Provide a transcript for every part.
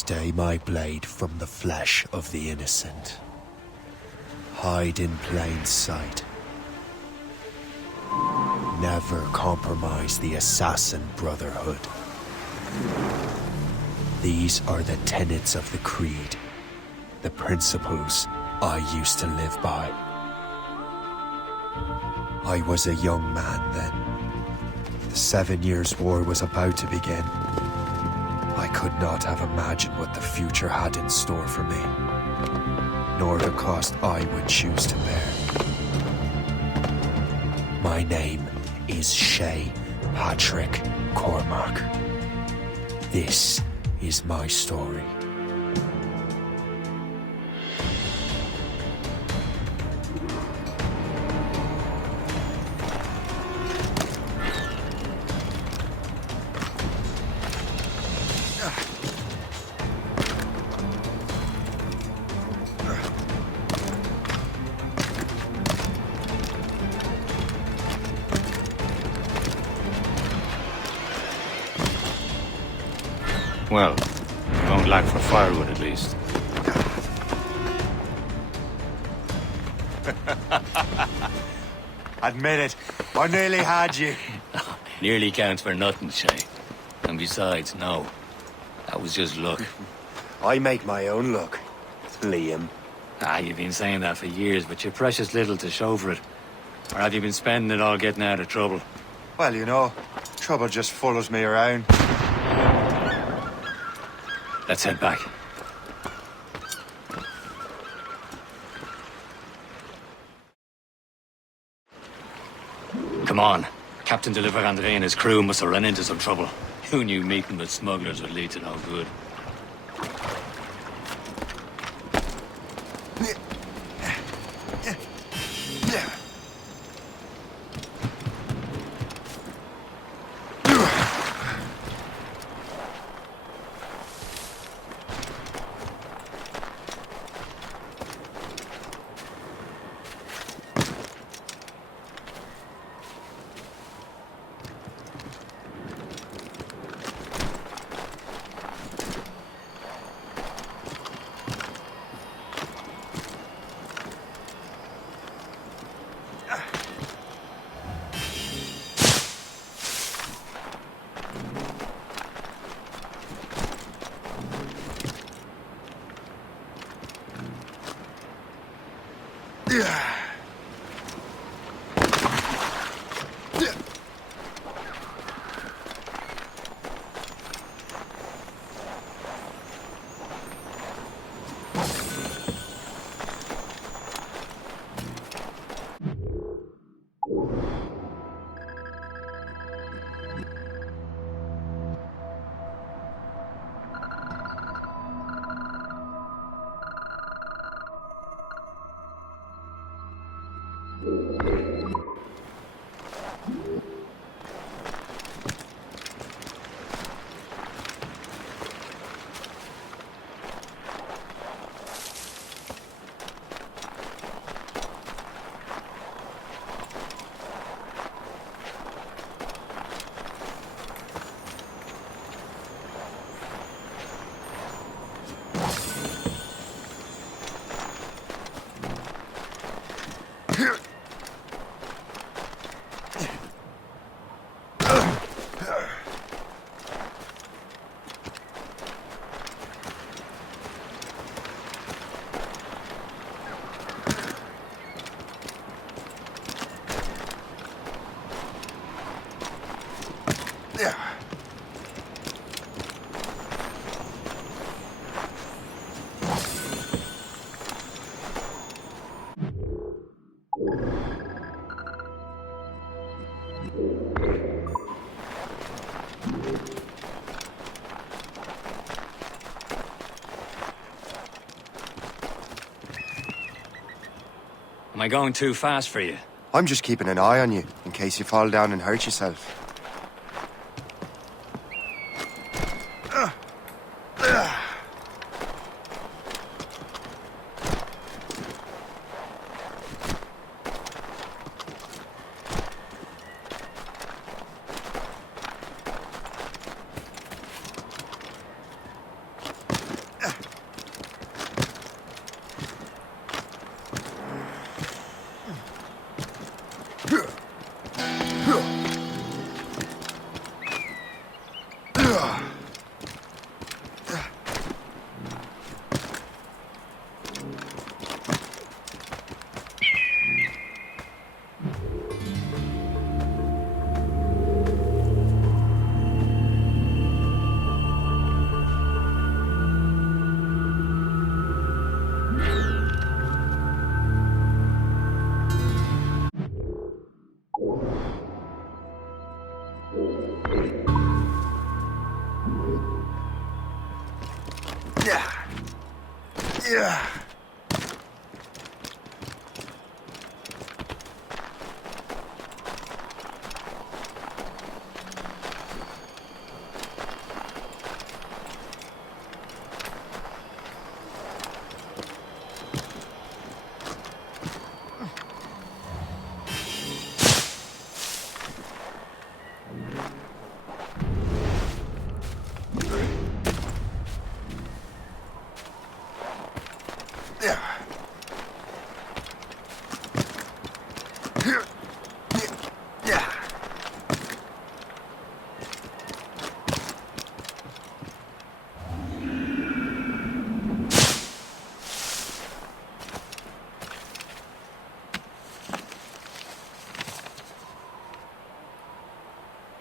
Stay my blade from the flesh of the innocent. Hide in plain sight. Never compromise the Assassin Brotherhood. These are the tenets of the Creed, the principles I used to live by. I was a young man then. The 7 Years' War was about to begin. I could not have imagined what the future had in store for me, nor the cost I would choose to bear. My name is Shay Patrick Cormac. This is my story. Well, you won't lack for firewood at least. Admit it, I nearly had you. Nearly counts for nothing, Shay. And besides, no. That was just luck. I make my own luck, Liam. You've been saying that for years, but you're precious little to show for it. Or have you been spending it all getting out of trouble? Well, you know, trouble just follows me around. Let's head back. Come on. Captain de Andre and his crew must have run into some trouble. Who knew meeting with smugglers would lead to no good? Am I going too fast for you? I'm just keeping an eye on you, in case you fall down and hurt yourself. Yeah.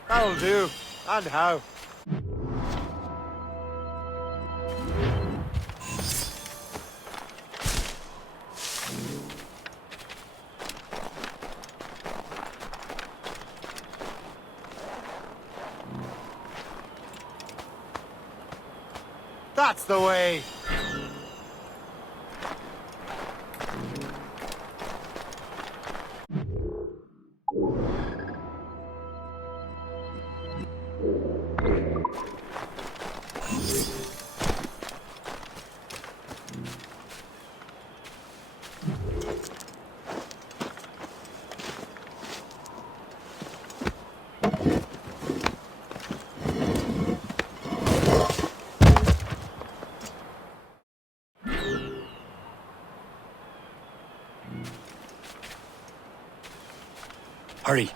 That'll do. And how? That's the way. Hurry.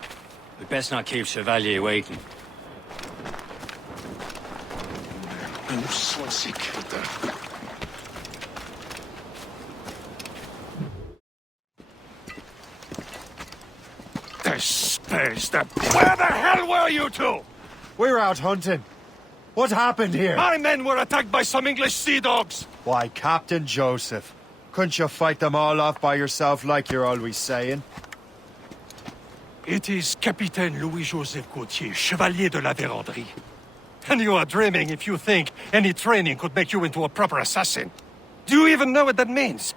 We best not keep Chevalier waiting. Where the hell were you two? We're out hunting. What happened here? My men were attacked by some English sea dogs. Why, Captain Joseph. Couldn't you fight them all off by yourself like you're always saying? It is Capitaine Louis-Joseph Gauthier, Chevalier de la Vérendrye. And you are dreaming if you think any training could make you into a proper assassin. Do you even know what that means?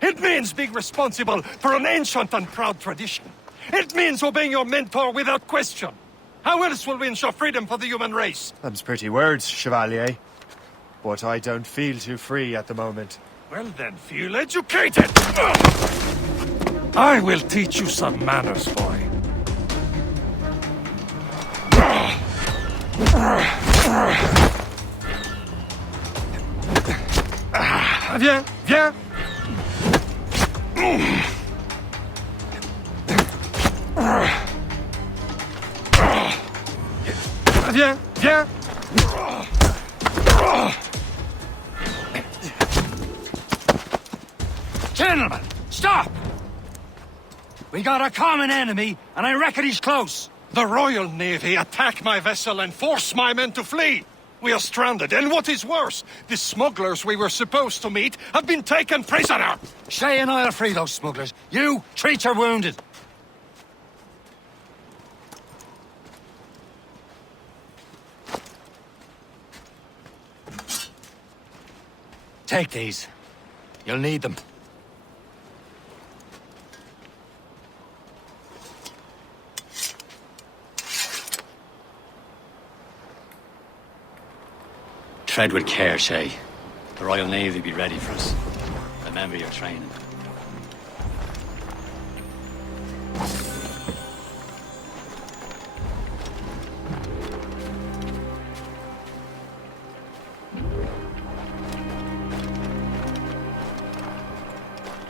It means being responsible for an ancient and proud tradition. It means obeying your mentor without question. How else will we ensure freedom for the human race? Them's pretty words, Chevalier. But I don't feel too free at the moment. Well then, feel educated! I will teach you some manners, boy. Viens, viens! Viens, viens! Gentlemen, stop! We got a common enemy, and I reckon he's close. The Royal Navy attack my vessel and force my men to flee. We are stranded, and what is worse, the smugglers we were supposed to meet have been taken prisoner. Shay and I'll free those smugglers. You, treat your wounded. Take these. You'll need them. Tread with care, Shay. The Royal Navy be ready for us. Remember your training.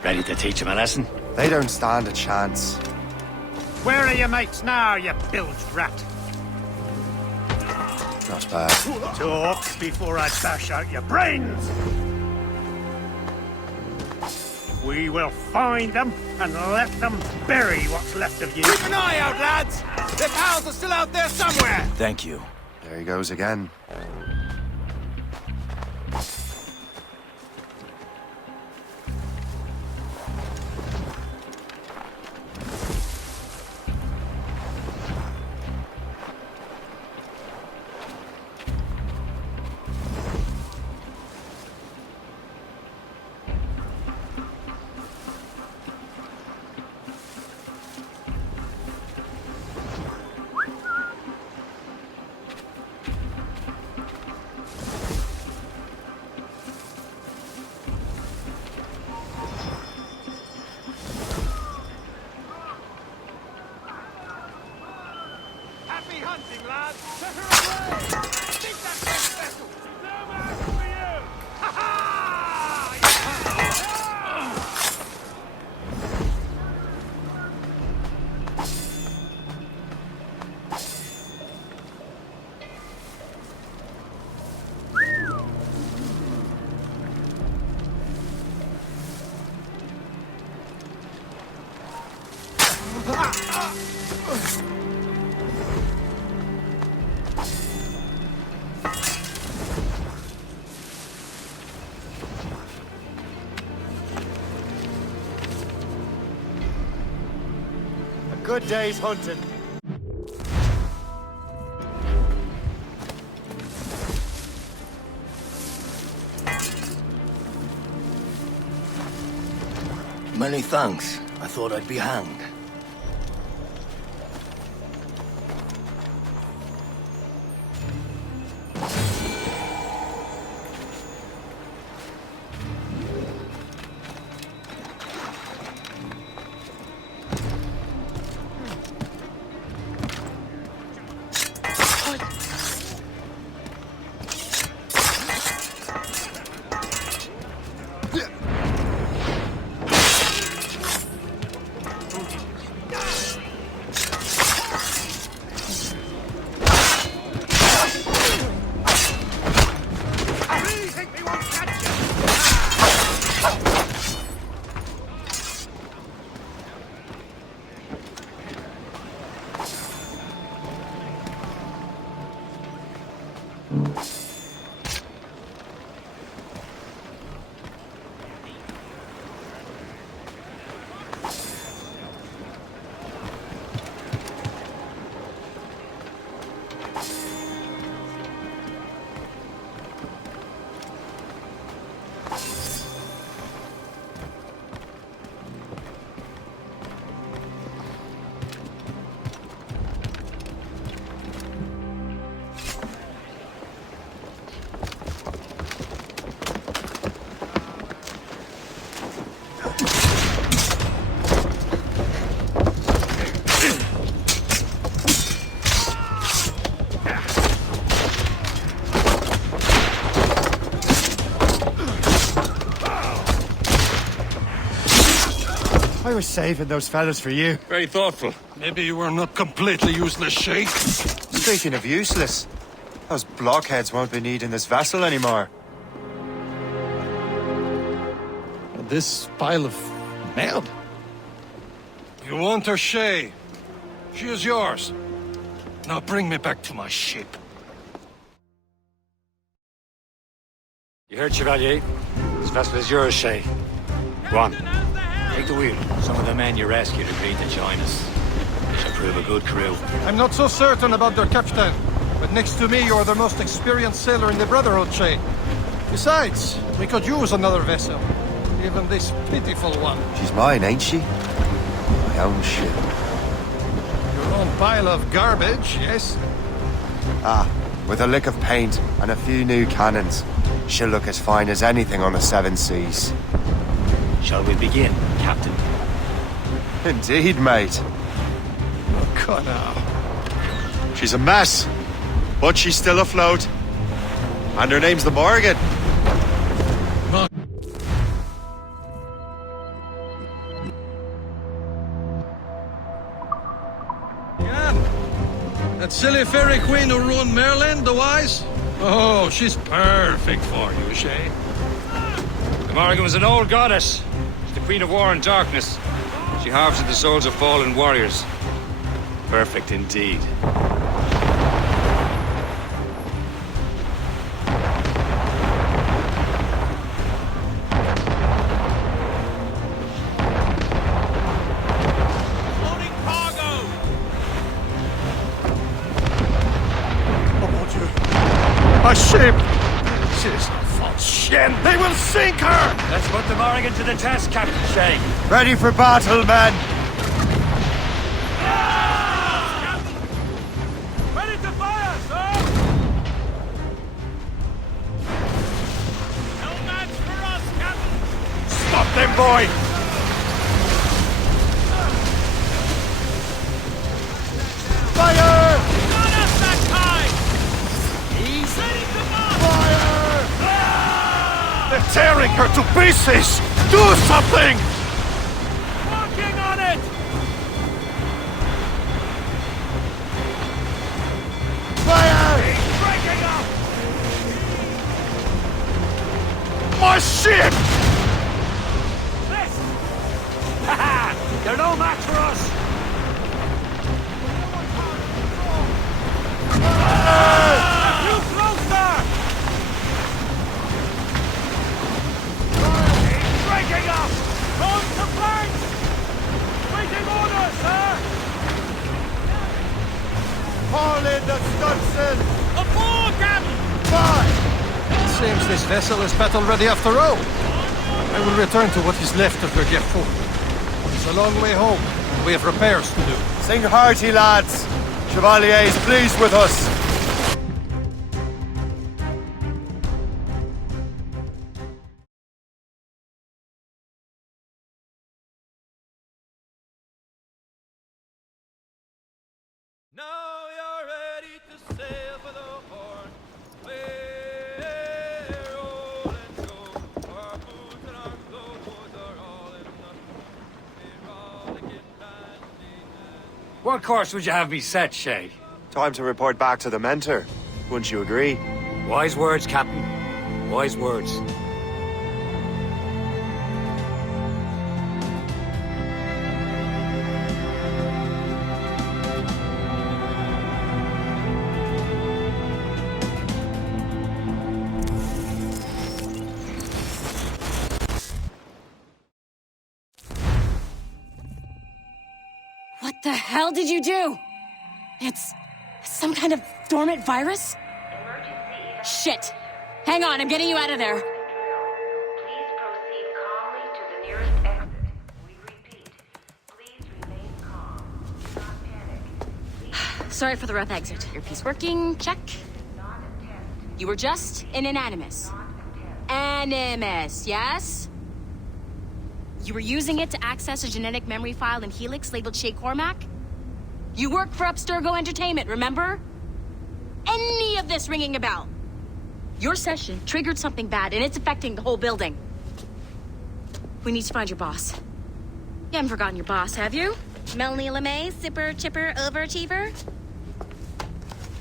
Ready to teach him a lesson? They don't stand a chance. Where are your mates now, you bilged rat? Not bad. Talk before I bash out your brains! We will find them and let them bury what's left of you. Keep an eye out, lads! Their pals are still out there somewhere! Thank you. There he goes again. lads! Set her away! Think that next vessel! No match for you! Ha ha! A good day's hunting. Many thanks. I thought I'd be hanged. I was saving those fellas for you. Very thoughtful. Maybe you were not completely useless, Sheikh. Speaking of useless, those blockheads won't be needing this vessel anymore. This pile of mail? You want her, Shay? She is yours. Now bring me back to my ship. You heard, Chevalier? This vessel is yours, Shay. Go on. Take the wheel. Some of the men you rescued agreed to join us. We shall prove a good crew. I'm not so certain about their captain, but next to me you're the most experienced sailor in the Brotherhood, Shay. Besides, we could use another vessel. Even this pitiful one. She's mine, ain't she? My own ship. Your own pile of garbage, yes? Ah, with a lick of paint and a few new cannons. She'll look as fine as anything on the Seven Seas. Shall we begin, Captain? Indeed, mate. Come now. She's a mess, but she's still afloat. And her name's the Morgan. That silly fairy queen who ruined Merlin, the Wise? Oh, she's perfect for you, Shay. The Morrigan was an old goddess. She's the queen of war and darkness. She harvested the souls of fallen warriors. Perfect indeed. A ship! She's a false shin. They will sink her! Let's put the Morrigan to the test, Captain Shay. Ready for battle, men! Ready to fire, sir! No match for us, Captain! Stop them, boy! Fire! Got us that tearing her to pieces! Do something! Working on it! Fire! He's breaking up! My ship! This! Haha! They're no match for us! You closer! He's breaking up! Come to flanks! Waiting orders, sir! Haul in the stunsail! Aboard, Captain! Fire! It seems this vessel is battle-ready after all. I will return to what is left of your Gerfo. It's a long way home, and we have repairs to do. Sing hearty, lads. Chevalier is pleased with us. Now you're ready to sail for the Horn. We're rolling go. Our boots and our clothes are all in the rollicking handy. What course would you have me set, Shay? Time to report back to the mentor. Wouldn't you agree? Wise words, Captain. Wise words. What the hell did you do? It's some kind of dormant virus? Shit! Hang on, I'm getting you out of there. Please proceed calmly to the nearest exit. We repeat, please remain calm. Do not panic. Sorry for the rough exit. Earpiece working, check. Not attempt. You were just an Animus. Animus, yes? You were using it to access a genetic memory file in Helix labeled Shay Cormac? You work for Abstergo Entertainment, remember? Any of this ringing a bell? Your session triggered something bad, and it's affecting the whole building. We need to find your boss. You haven't forgotten your boss, have you? Melanie LeMay, zipper, chipper, overachiever?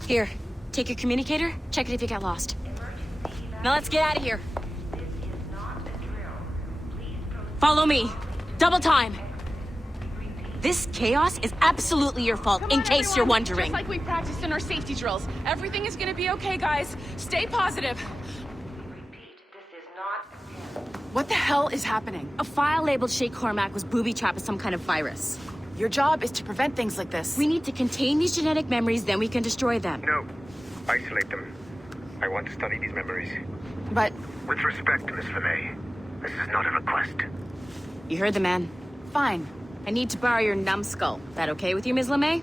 Here, take your communicator, check it if you get lost. Now let's get out of here. This is not a drill. Please proceed. Follow me. Double time. This chaos is absolutely your fault, in case you're wondering. Just like we practiced in our safety drills. Everything is gonna be okay, guys. Stay positive. Repeat, this is not attempt. What the hell is happening? A file labeled Shay Cormac was booby-trapped with some kind of virus. Your job is to prevent things like this. We need to contain these genetic memories, then we can destroy them. No. Isolate them. I want to study these memories. But With respect, Miss LeMay, this is not a request. You heard the man. fine. I need to borrow your numbskull. That okay with you, Ms. LeMay?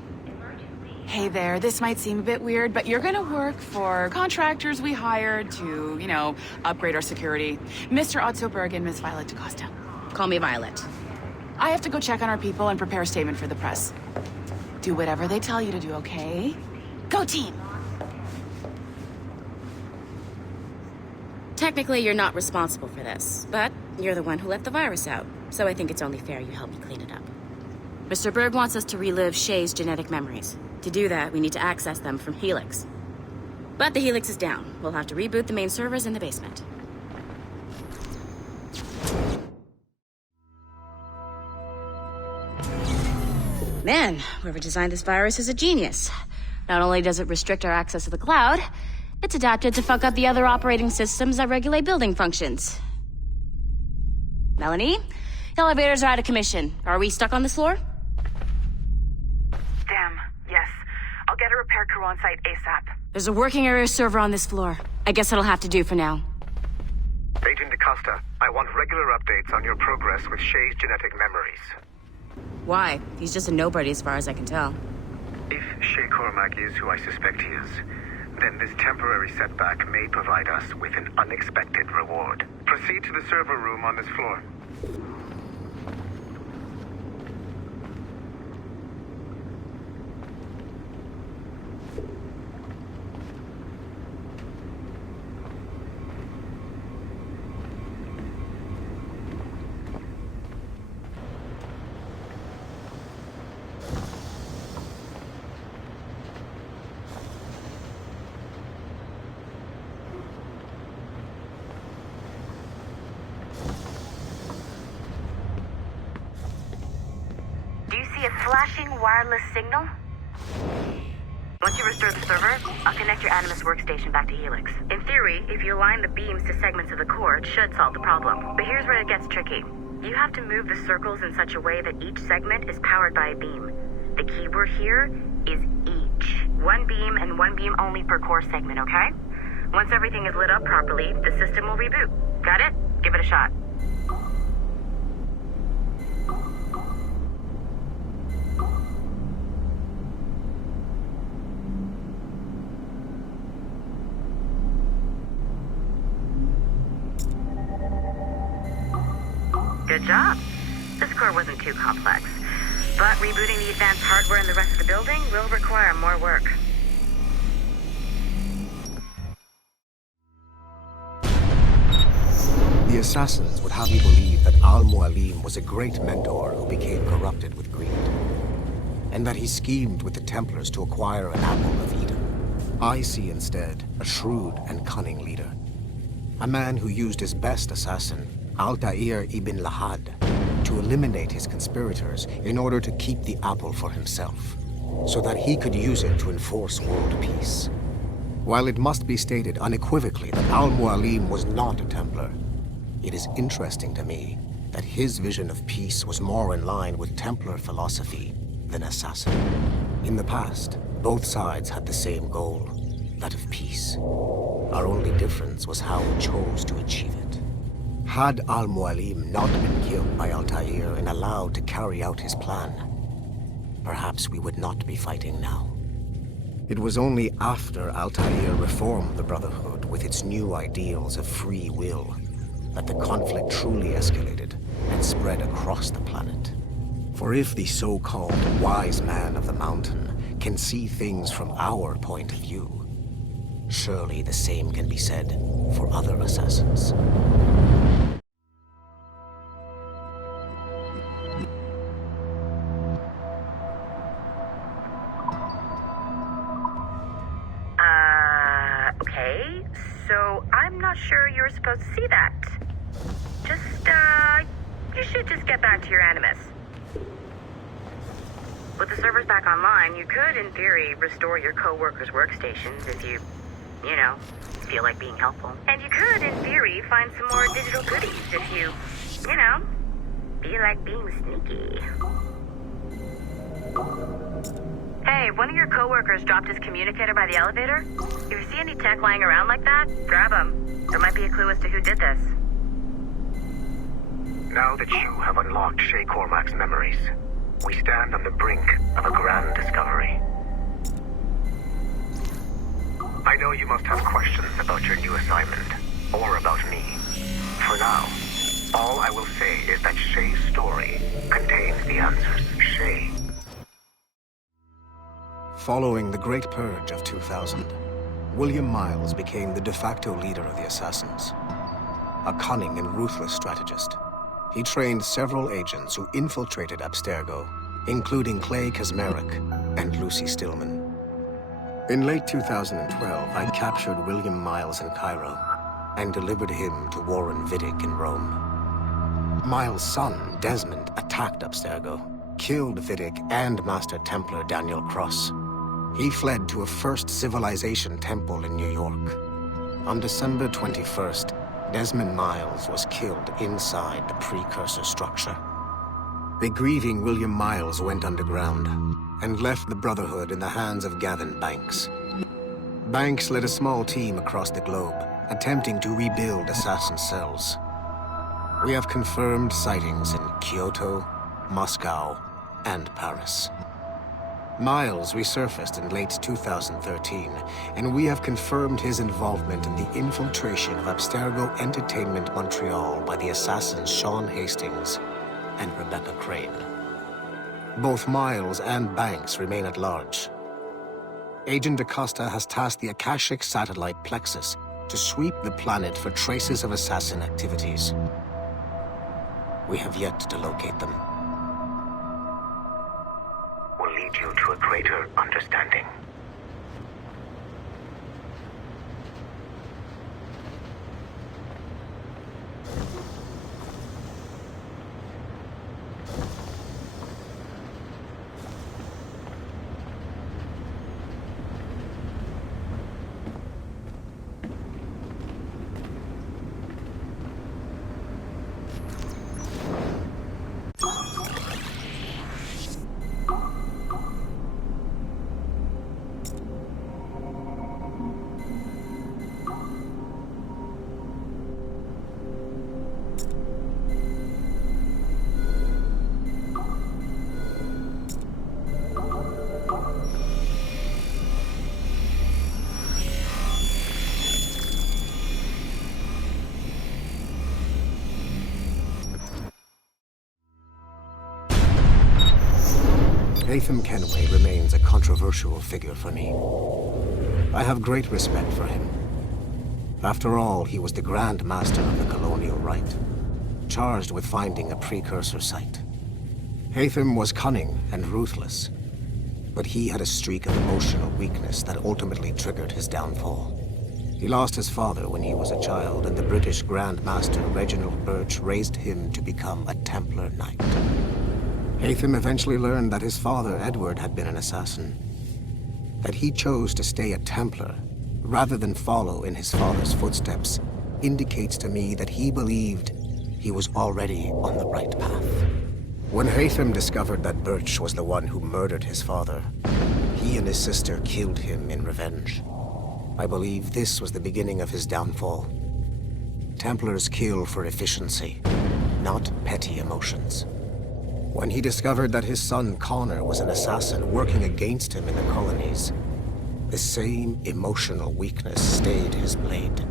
Hey there, this might seem a bit weird, but you're gonna work for contractors we hired to, upgrade our security. Mr. Otto Berg and Miss Violet DaCosta. Call me Violet. I have to go check on our people and prepare a statement for the press. Do whatever they tell you to do, okay? Go team! Technically, you're not responsible for this, but you're the one who let the virus out, so I think it's only fair you help me clean it up. Mr. Berg wants us to relive Shay's genetic memories. To do that, we need to access them from Helix. But the Helix is down. We'll have to reboot the main servers in the basement. Man, whoever designed this virus is a genius. Not only does it restrict our access to the cloud, it's adapted to fuck up the other operating systems that regulate building functions. Melanie? The elevators are out of commission. Are we stuck on this floor? Damn, yes. I'll get a repair crew on site ASAP. There's a working area server on this floor. I guess that'll have to do for now. Agent DaCosta, I want regular updates on your progress with Shay's genetic memories. Why? He's just a nobody as far as I can tell. If Shay Cormac is who I suspect he is, then this temporary setback may provide us with an unexpected reward. Proceed to the server room on this floor. a flashing wireless signal? Once you restore the server, I'll connect your Animus workstation back to Helix. In theory, if you align the beams to segments of the core, it should solve the problem. But here's where it gets tricky. You have to move the circles in such a way that each segment is powered by a beam. The keyword here is each. One beam and one beam only per core segment, okay? Once everything is lit up properly, the system will reboot. Got it? Give it a shot. Good job. This core wasn't too complex. But rebooting the advanced hardware in the rest of the building will require more work. The assassins would have you believe that Al-Mualim was a great mentor who became corrupted with greed, and that he schemed with the Templars to acquire an apple of Eden. I see instead a shrewd and cunning leader, a man who used his best assassin, Altair ibn Lahad, to eliminate his conspirators in order to keep the apple for himself, so that he could use it to enforce world peace. While it must be stated unequivocally that Al-Mualim was not a Templar, it is interesting to me that his vision of peace was more in line with Templar philosophy than assassin. In the past, both sides had the same goal, that of peace. Our only difference was how we chose to achieve it. Had Al-Mualim not been killed by Altair and allowed to carry out his plan, perhaps we would not be fighting now. It was only after Altair reformed the Brotherhood with its new ideals of free will that the conflict truly escalated and spread across the planet. For if the so-called wise man of the mountain can see things from our point of view, surely the same can be said for other assassins. Okay, so I'm not sure you were supposed to see that. You should just get back to your Animus. With the servers back online, you could, in theory, restore your co-workers' workstations if you feel like being helpful. And you could, in theory, find some more digital goodies if you feel like being sneaky. Hey, one of your co-workers dropped his communicator by the elevator. If you see any tech lying around like that, grab them. There might be a clue as to who did this. Now that you have unlocked Shay Cormac's memories, we stand on the brink of a grand discovery. I know you must have questions about your new assignment, or about me. For now, all I will say is that Shay's story contains the answers. Shay. Following the Great Purge of 2000, William Miles became the de facto leader of the Assassins. A cunning and ruthless strategist, he trained several agents who infiltrated Abstergo, including Clay Kazmarek and Lucy Stillman. In late 2012, I captured William Miles in Cairo and delivered him to Warren Vidic in Rome. Miles' son, Desmond, attacked Abstergo, killed Vidic and Master Templar Daniel Cross. He fled to a First Civilization temple in New York. On December 21st, Desmond Miles was killed inside the precursor structure. The grieving William Miles went underground and left the Brotherhood in the hands of Gavin Banks. Banks led a small team across the globe, attempting to rebuild assassin cells. We have confirmed sightings in Kyoto, Moscow, and Paris. Miles resurfaced in late 2013, and we have confirmed his involvement in the infiltration of Abstergo Entertainment Montreal by the assassins Sean Hastings and Rebecca Crane. Both Miles and Banks remain at large. Agent Acosta has tasked the Akashic satellite Plexus to sweep the planet for traces of assassin activities. We have yet to locate them. Will lead you to a greater understanding. Haytham Kenway remains a controversial figure for me. I have great respect for him. After all, he was the Grand Master of the Colonial Rite, charged with finding a precursor site. Haytham was cunning and ruthless, but he had a streak of emotional weakness that ultimately triggered his downfall. He lost his father when he was a child, and the British Grand Master Reginald Birch raised him to become a Templar Knight. Haytham eventually learned that his father, Edward, had been an assassin. That he chose to stay a Templar, rather than follow in his father's footsteps, indicates to me that he believed he was already on the right path. When Haytham discovered that Birch was the one who murdered his father, he and his sister killed him in revenge. I believe this was the beginning of his downfall. Templars kill for efficiency, not petty emotions. When he discovered that his son Connor was an assassin working against him in the colonies, the same emotional weakness stayed his blade.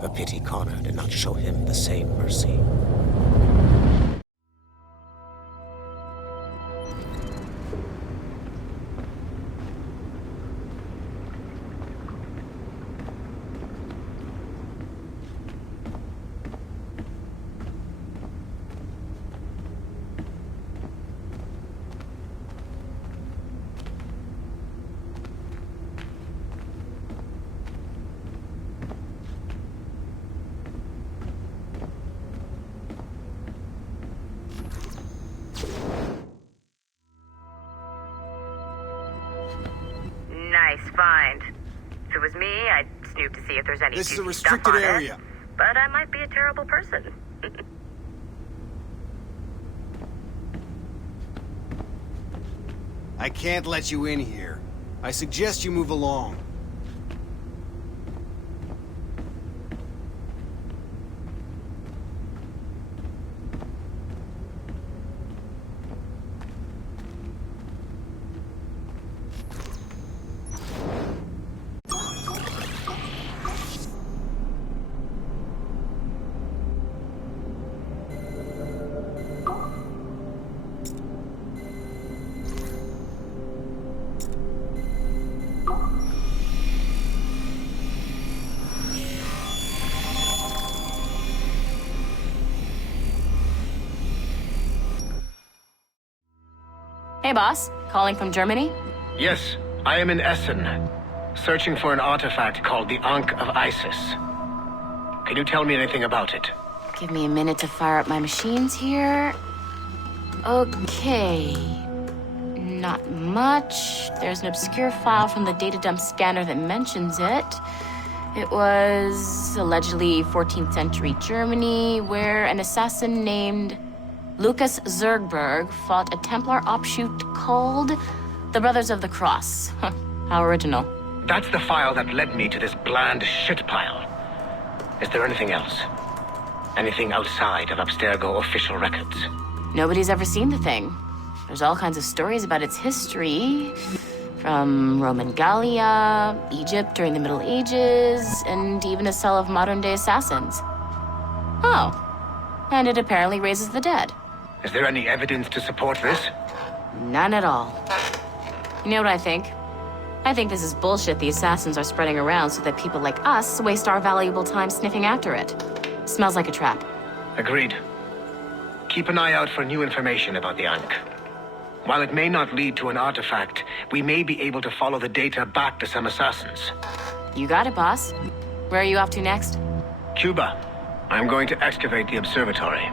A pity Connor did not show him the same mercy. Nice find. If it was me, I'd snoop to see if there's any This is a juicy stuff restricted on it. area. But I might be a terrible person. I can't let you in here. I suggest you move along. Hey, boss. Calling from Germany? Yes, I am in Essen, searching for an artifact called the Ankh of Isis. Can you tell me anything about it? Give me a minute to fire up my machines here. Okay. Not much. There's an obscure file from the data dump scanner that mentions it. It was allegedly 14th century Germany, where an assassin named Lucas Zergberg fought a Templar offshoot called the Brothers of the Cross. How original. That's the file that led me to this bland shit pile. Is there anything else? Anything outside of Abstergo official records? Nobody's ever seen the thing. There's all kinds of stories about its history. From Roman Gallia, Egypt during the Middle Ages, and even a cell of modern-day assassins. Oh. And it apparently raises the dead. Is there any evidence to support this? None at all. You know what I think? I think this is bullshit the assassins are spreading around so that people like us waste our valuable time sniffing after it. Smells like a trap. Agreed. Keep an eye out for new information about the Ankh. While it may not lead to an artifact, we may be able to follow the data back to some assassins. You got it, boss. Where are you off to next? Cuba. I'm going to excavate the observatory.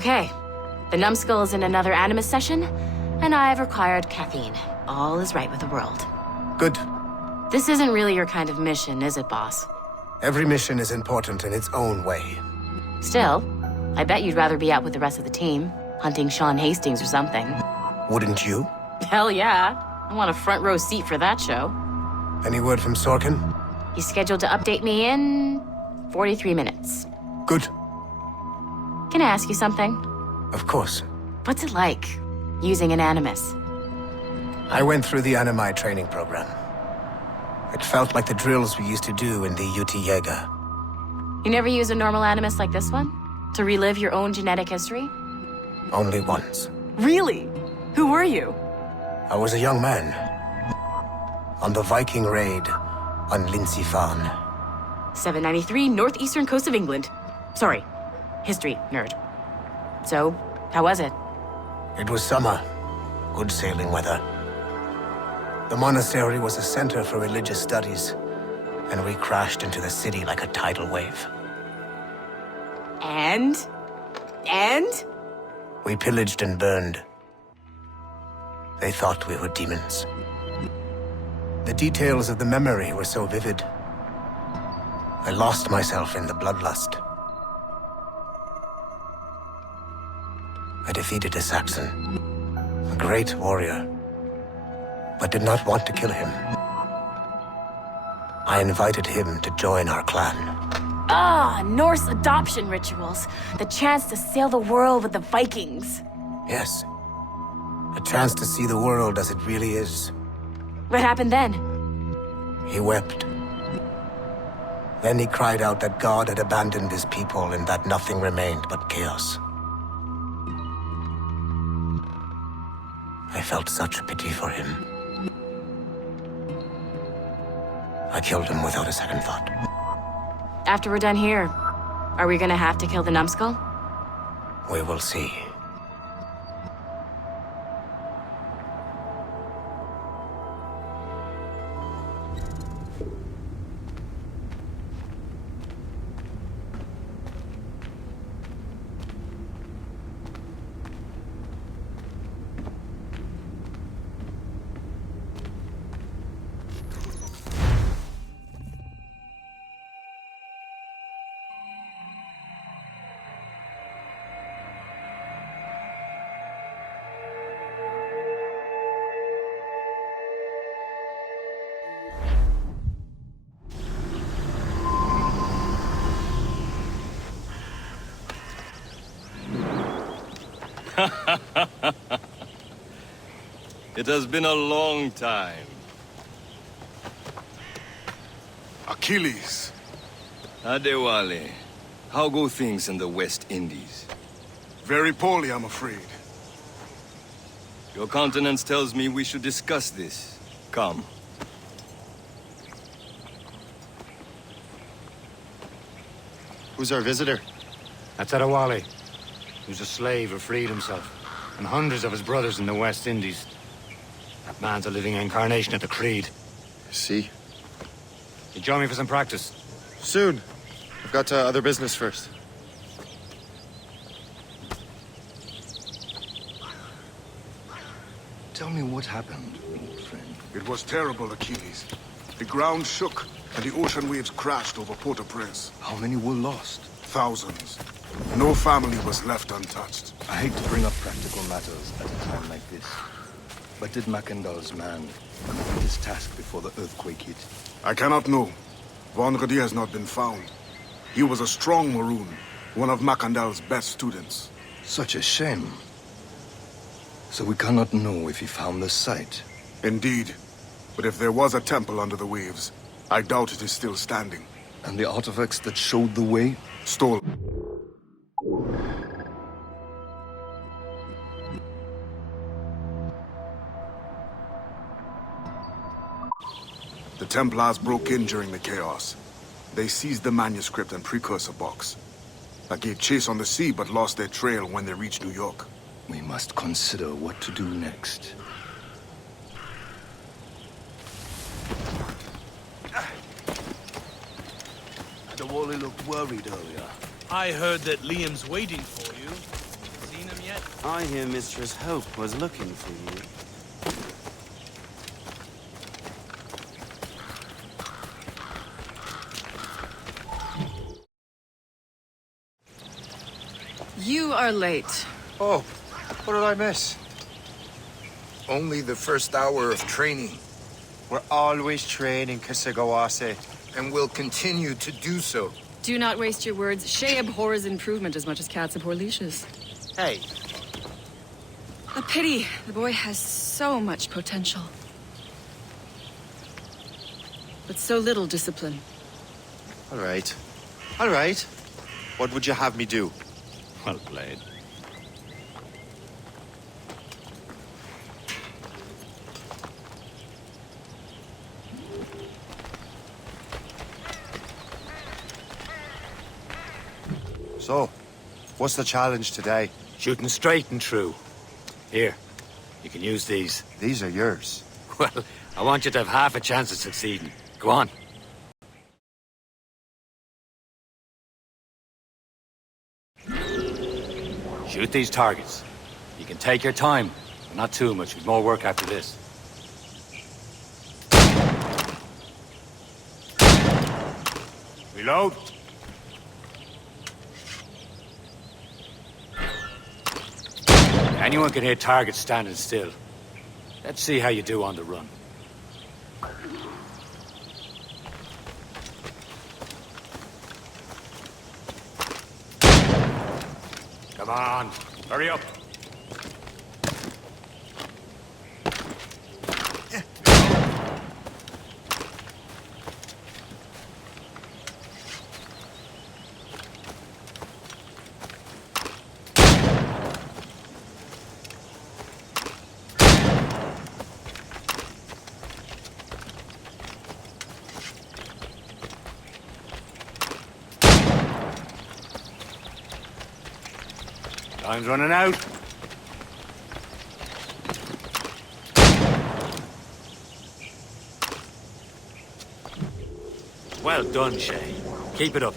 Okay. The numbskull is in another Animus session, and I've required caffeine. All is right with the world. Good. This isn't really your kind of mission, is it, boss? Every mission is important in its own way. Still, I bet you'd rather be out with the rest of the team, hunting Sean Hastings or something. Wouldn't you? Hell yeah. I want a front row seat for that show. Any word from Sorkin? He's scheduled to update me in 43 minutes. Good. Can I ask you something? Of course. What's it like, using an Animus? I went through the Animi training program. It felt like the drills we used to do in the UT Jaeger. You never use a normal Animus like this one? To relive your own genetic history? Only once. Really? Who were you? I was a young man. On the Viking raid on Lindsey Farn. 793, northeastern coast of England. Sorry, history nerd. So, how was it? It was summer. Good sailing weather. The monastery was a center for religious studies, and we crashed into the city like a tidal wave. And? We pillaged and burned. They thought we were demons. The details of the memory were so vivid. I lost myself in the bloodlust. I defeated a Saxon, a great warrior, but did not want to kill him. I invited him to join our clan. Ah, Norse adoption rituals. The chance to sail the world with the Vikings. Yes. A chance to see the world as it really is. What happened then? He wept. Then he cried out that God had abandoned his people and that nothing remained but chaos. I felt such pity for him. I killed him without a second thought. After we're done here, are we gonna have to kill the numbskull? We will see. It has been a long time. Achilles. Adewale, how go things in the West Indies? Very poorly, I'm afraid. Your countenance tells me we should discuss this. Come. Who's our visitor? That's Adewale. Who's a slave who freed himself, and hundreds of his brothers in the West Indies. That man's a living incarnation of the Creed. See? You join me for some practice? Soon. I've got other business first. Tell me what happened, old friend. It was terrible, Achilles. The ground shook, and the ocean waves crashed over Port-au-Prince. How many were lost? Thousands. No family was left untouched. I hate to bring up practical matters at a time like this. But did Mackandal's man complete his task before the earthquake hit? I cannot know. Vonredi has not been found. He was a strong Maroon, one of Mackandal's best students. Such a shame. So we cannot know if he found the site. Indeed. But if there was a temple under the waves, I doubt it is still standing. And the artifacts that showed the way? Stolen. The Templars broke in during the chaos. They seized the manuscript and precursor box. I gave chase on the sea but lost their trail when they reached New York. We must consider what to do next. Adewale looked worried earlier. I heard that Liam's waiting for you. I hear Mistress Hope was looking for you. You are late. Oh, what did I miss? Only the first hour of training. We're always training, Kisagawase. And will continue to do so. Do not waste your words. Shay abhors improvement as much as cats abhor leashes. Hey. A pity. The boy has so much potential. But so little discipline. All right. All right. What would you have me do? Well played. So, what's the challenge today? Shooting straight and true. Here, you can use these. These are yours. Well, I want you to have half a chance of succeeding. Go on. Shoot these targets. You can take your time, but not too much. We've more work after this. Reload. Anyone can hit targets standing still. Let's see how you do on the run. Come on, hurry up. Time's running out. Well done, Shay. Keep it up.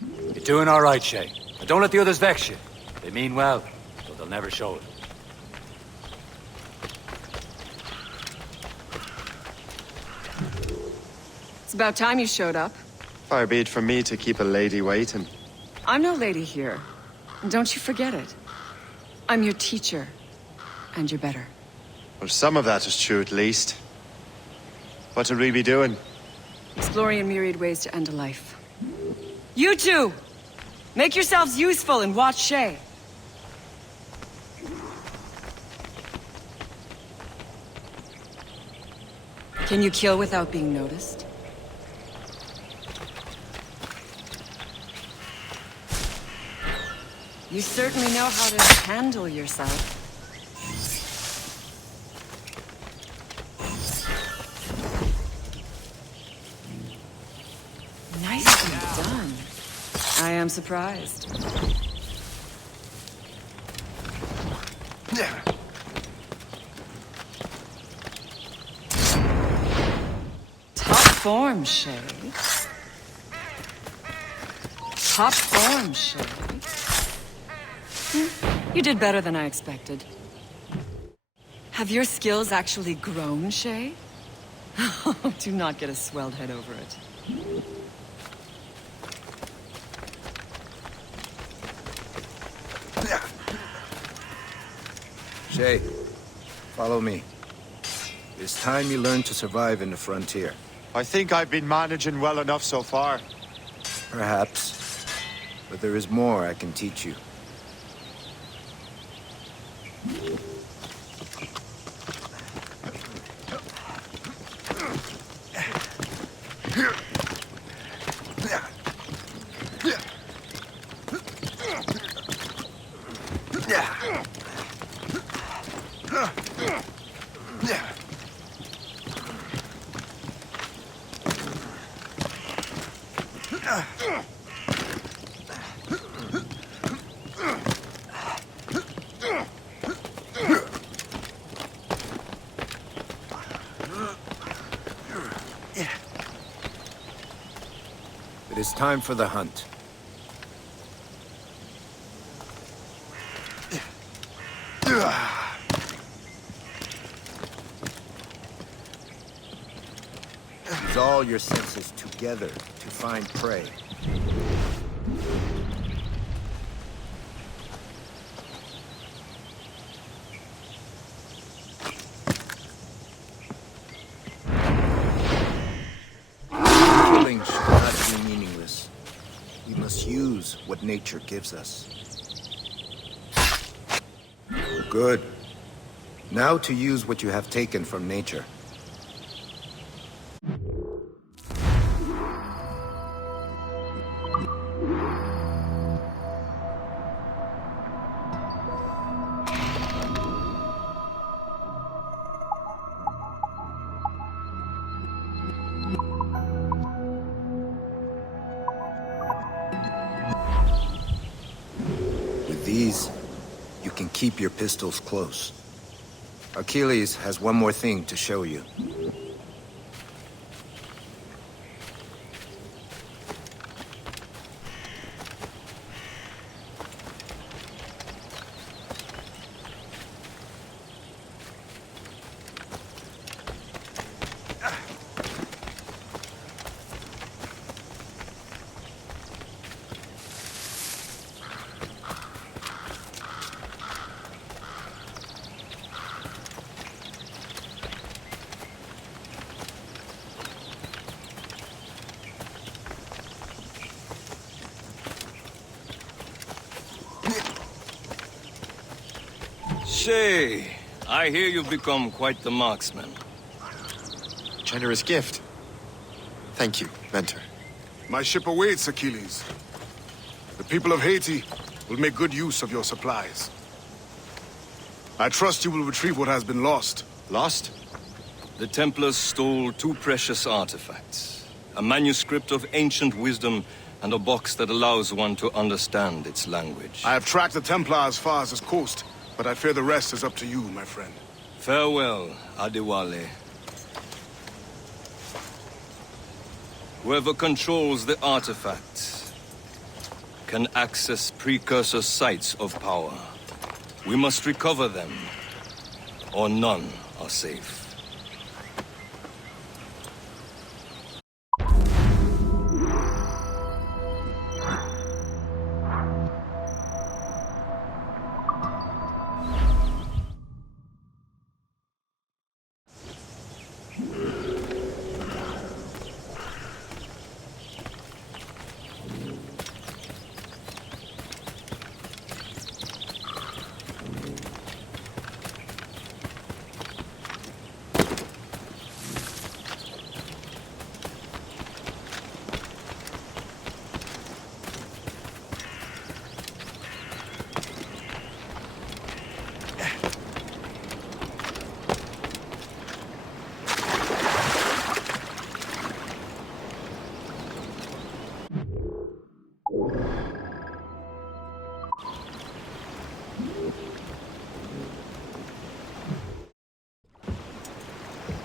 You're doing all right, Shay. But don't let the others vex you. They mean well, but they'll never show it. It's about time you showed up. Far be it from me to keep a lady waiting. I'm no lady here. And don't you forget it. I'm your teacher. And you're better. Well, some of that is true at least. What are we be doing? Exploring a myriad ways to end a life. You two! Make yourselves useful and watch Shay. Can you kill without being noticed? You certainly know how to handle yourself. Nicely done. I am surprised. Top form, Shay. Top form, Shay. You did better than I expected. Have your skills actually grown, Shay? Do not get a swelled head over it. Shay, follow me. It's time you learn to survive in the frontier. I think I've been managing well enough so far. Perhaps. But there is more I can teach you. It is time for the hunt. all your senses together to find prey. Killing should not be meaningless. We must use what nature gives us. Good. Now to use what you have taken from nature. With these, you can keep your pistols close. Achilles has one more thing to show you. Shay, I hear you've become quite the marksman. Generous gift. Thank you, Mentor. My ship awaits, Achilles. The people of Haiti will make good use of your supplies. I trust you will retrieve what has been lost. Lost? The Templars stole 2 precious artifacts. A manuscript of ancient wisdom and a box that allows one to understand its language. I have tracked the Templar as far as this coast, but I fear the rest is up to you, my friend. Farewell, Adewale. Whoever controls the artifacts can access precursor sites of power. We must recover them, or none are safe.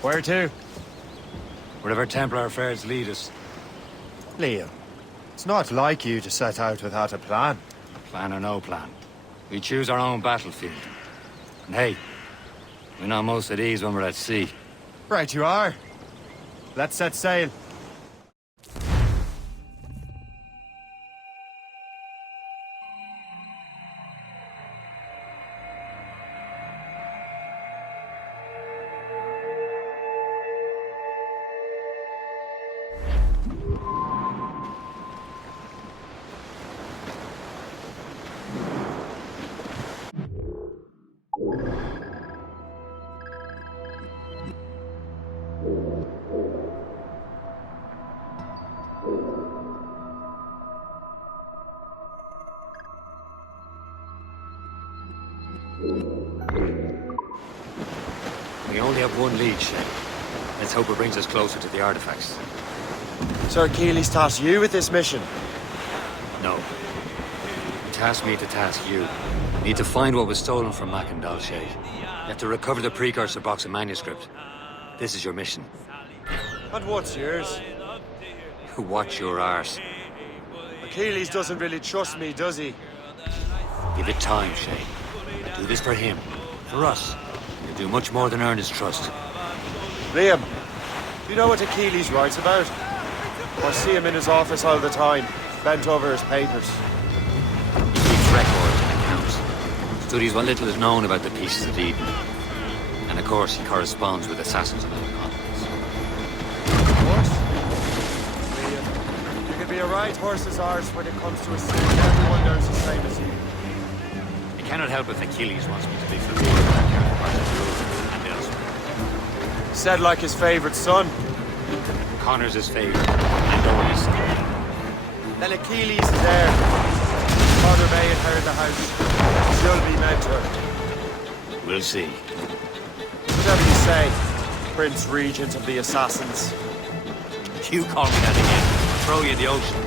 Where to? Wherever Templar affairs lead us. Liam, it's not like you to set out without a plan. Plan or no plan. We choose our own battlefield. And hey, we're not most at ease when we're at sea. Right you are. Let's set sail. We only have one lead, Shay. Let's hope it brings us closer to the artifacts. Sir Achilles tasked you with this mission. No. He tasked me to task you. You need to find what was stolen from Mackandal, Shay. You have to recover the precursor box of manuscript. This is your mission. And what's yours? Watch your arse. Achilles doesn't really trust me, does he? Give it time, Shay. I do this for him. For us. You'll do much more than earn his trust. Liam, Do you know what Achilles writes about? I see him in his office all the time, bent over his papers. He keeps records and accounts. Studies what little is known about the Pieces of Eden. And of course, he corresponds with assassins on other continents. Horse? You can be a right horse's arse when it comes to a city everyone knows the same as you. I cannot help if Achilles wants me to be familiar with our counterparts of Europe and elsewhere. Said like his favorite son. Connor's his favorite, and only son. Then Achilles is there. Connor may inherit the house. She'll be mentored. We'll see. Whatever you say, Prince Regent of the Assassins. You call me that again, I'll throw you in the ocean.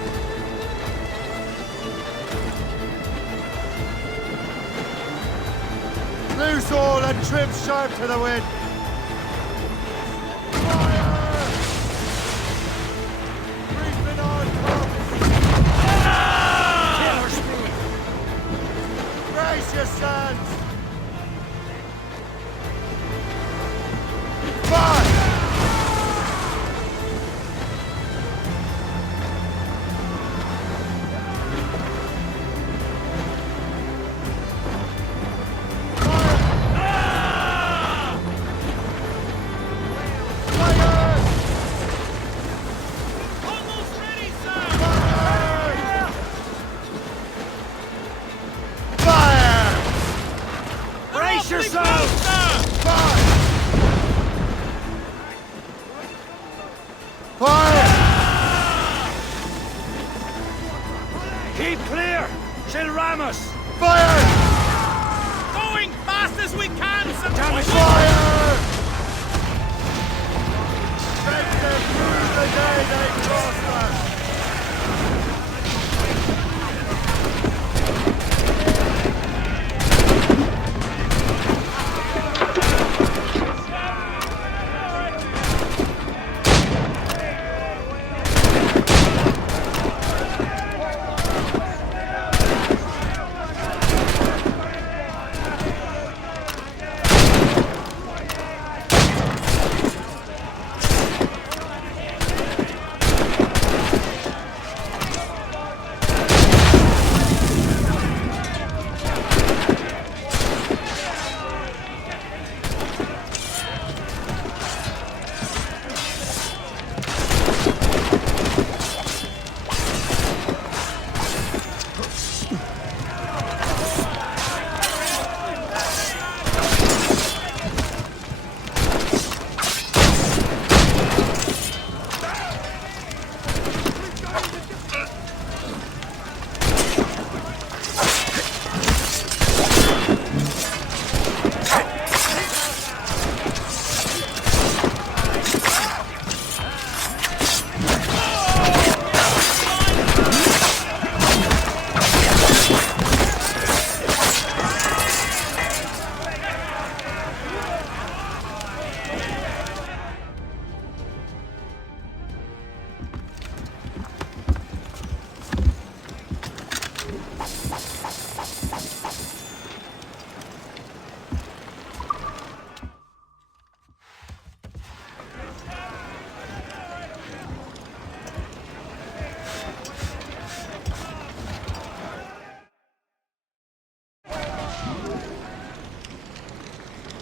Loose all and trim sharp to the wind. Brace yourselves! Fire! Keep clear! She'll ram us! Fire! Going fast as we can! Damn it! Fire! Make them lose the day they crossed us!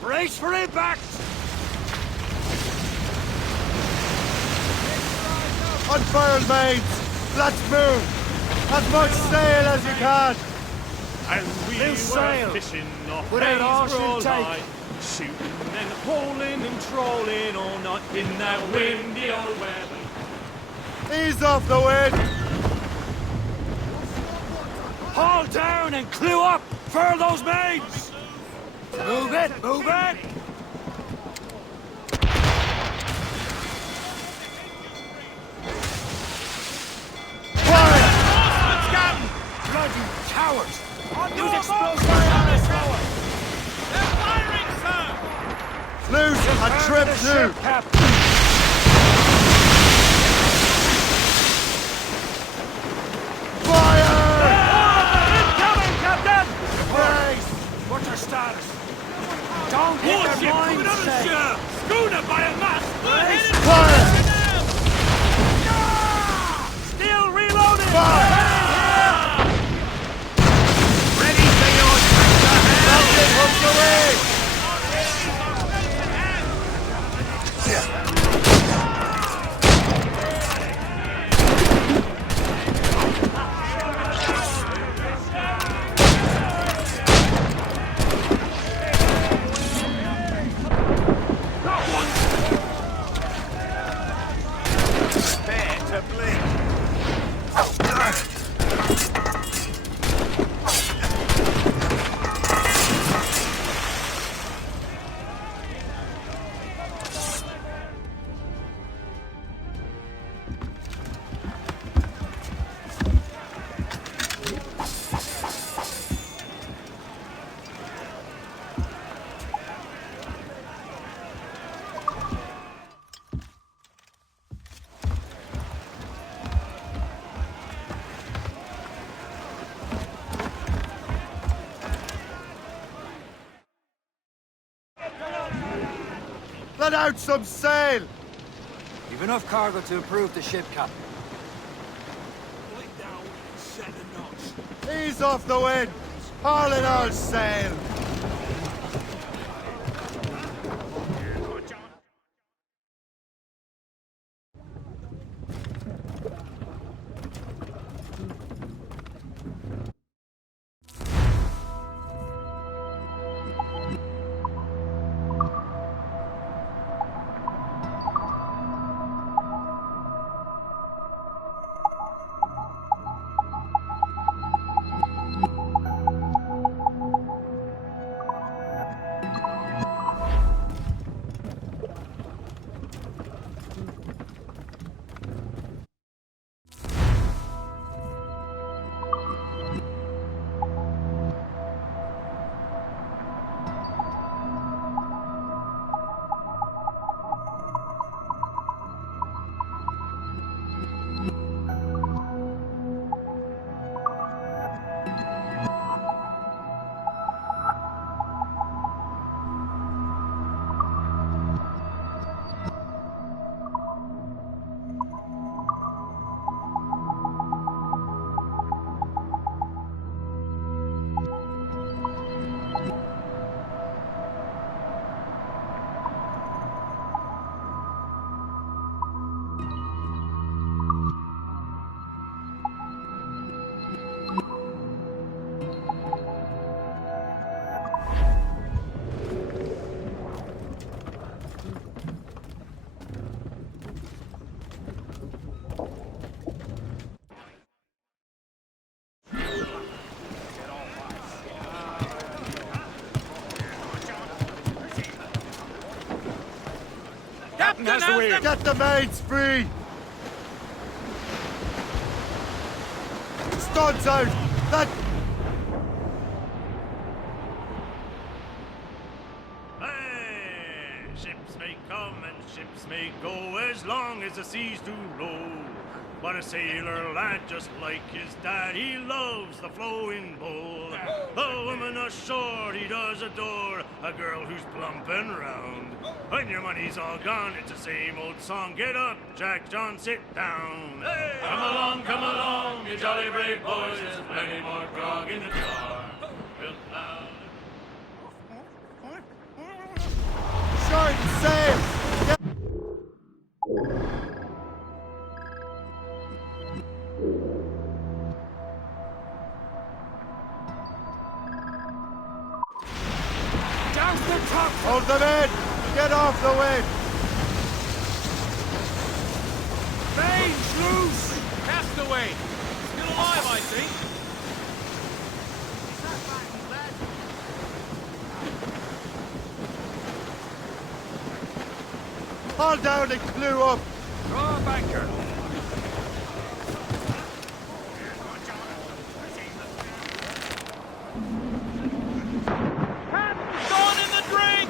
Brace for impact! Unfurled mains! Let's move! As much sail as you can! And we were sail. fishing off Without all Hazel's she'll take. Eye, shooting and hauling and trolling all night in that windy old weather. Ease off the wind! Haul down and clew up! Furl those mains! Move it! Move it! Bloody cowards! Use explosive fire! They're firing, sir! Loose and trim too! Incoming, Captain! Brace! What's our status? Don't hit their mines, say! Schooner by a mast! We're headed Fire! to blink. Let out some sail! You've enough cargo to improve the ship, Captain. Ease off the wind! Haul it all sail! Captain has the wheel. Get the mates free! Studs out! That... Hey, ships may come and ships may go as long as the seas do roll. But a sailor lad, just like his dad, he loves the flowing bowl. The woman ashore he does adore, a girl who's plump and round. When your money's all gone, it's the same old song. Get up, Jack John, sit down. Hey! Come along, you jolly brave boys. There's plenty more grog in the jar. Short sail! Get... Down the top! Hold them in! Get off the wind! Mains loose! Castaway! Still alive, I think. Haul down and clew up! Draw banker! Gone in the drink!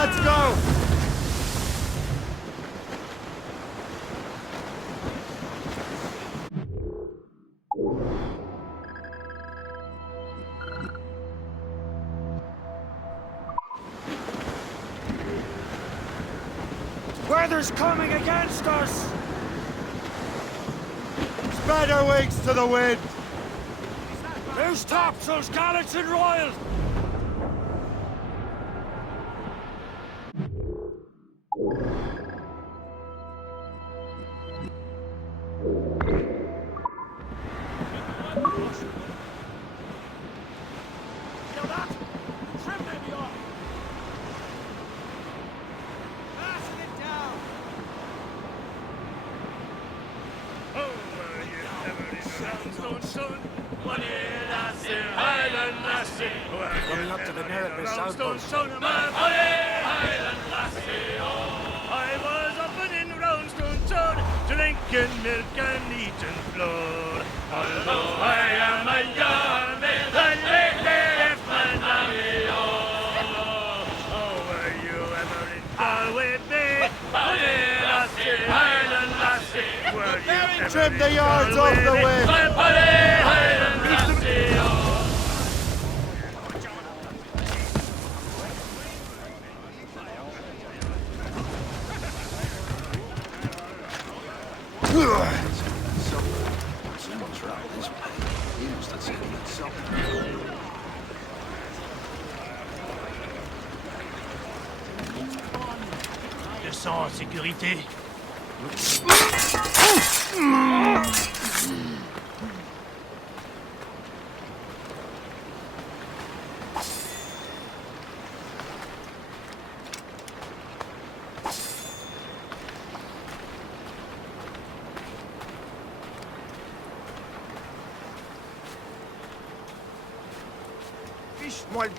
Let's go! Weather's coming against us! Spread our wings to the wind! Who's topsails, gallants and royals? Highland lassie, roundstone, son of my body, Highland lassie, oh. I was up and in roundstone town, drinking milk and eating flour. Although I am a young man, I lately left my mammy, oh. Oh, were you ever in Galway Bay? Body lassie, Highland lassie, were you ever Trim in the yards off the Galway wind. My body, Highland lassie, oh. Descends en sécurité. Fiche-moi le...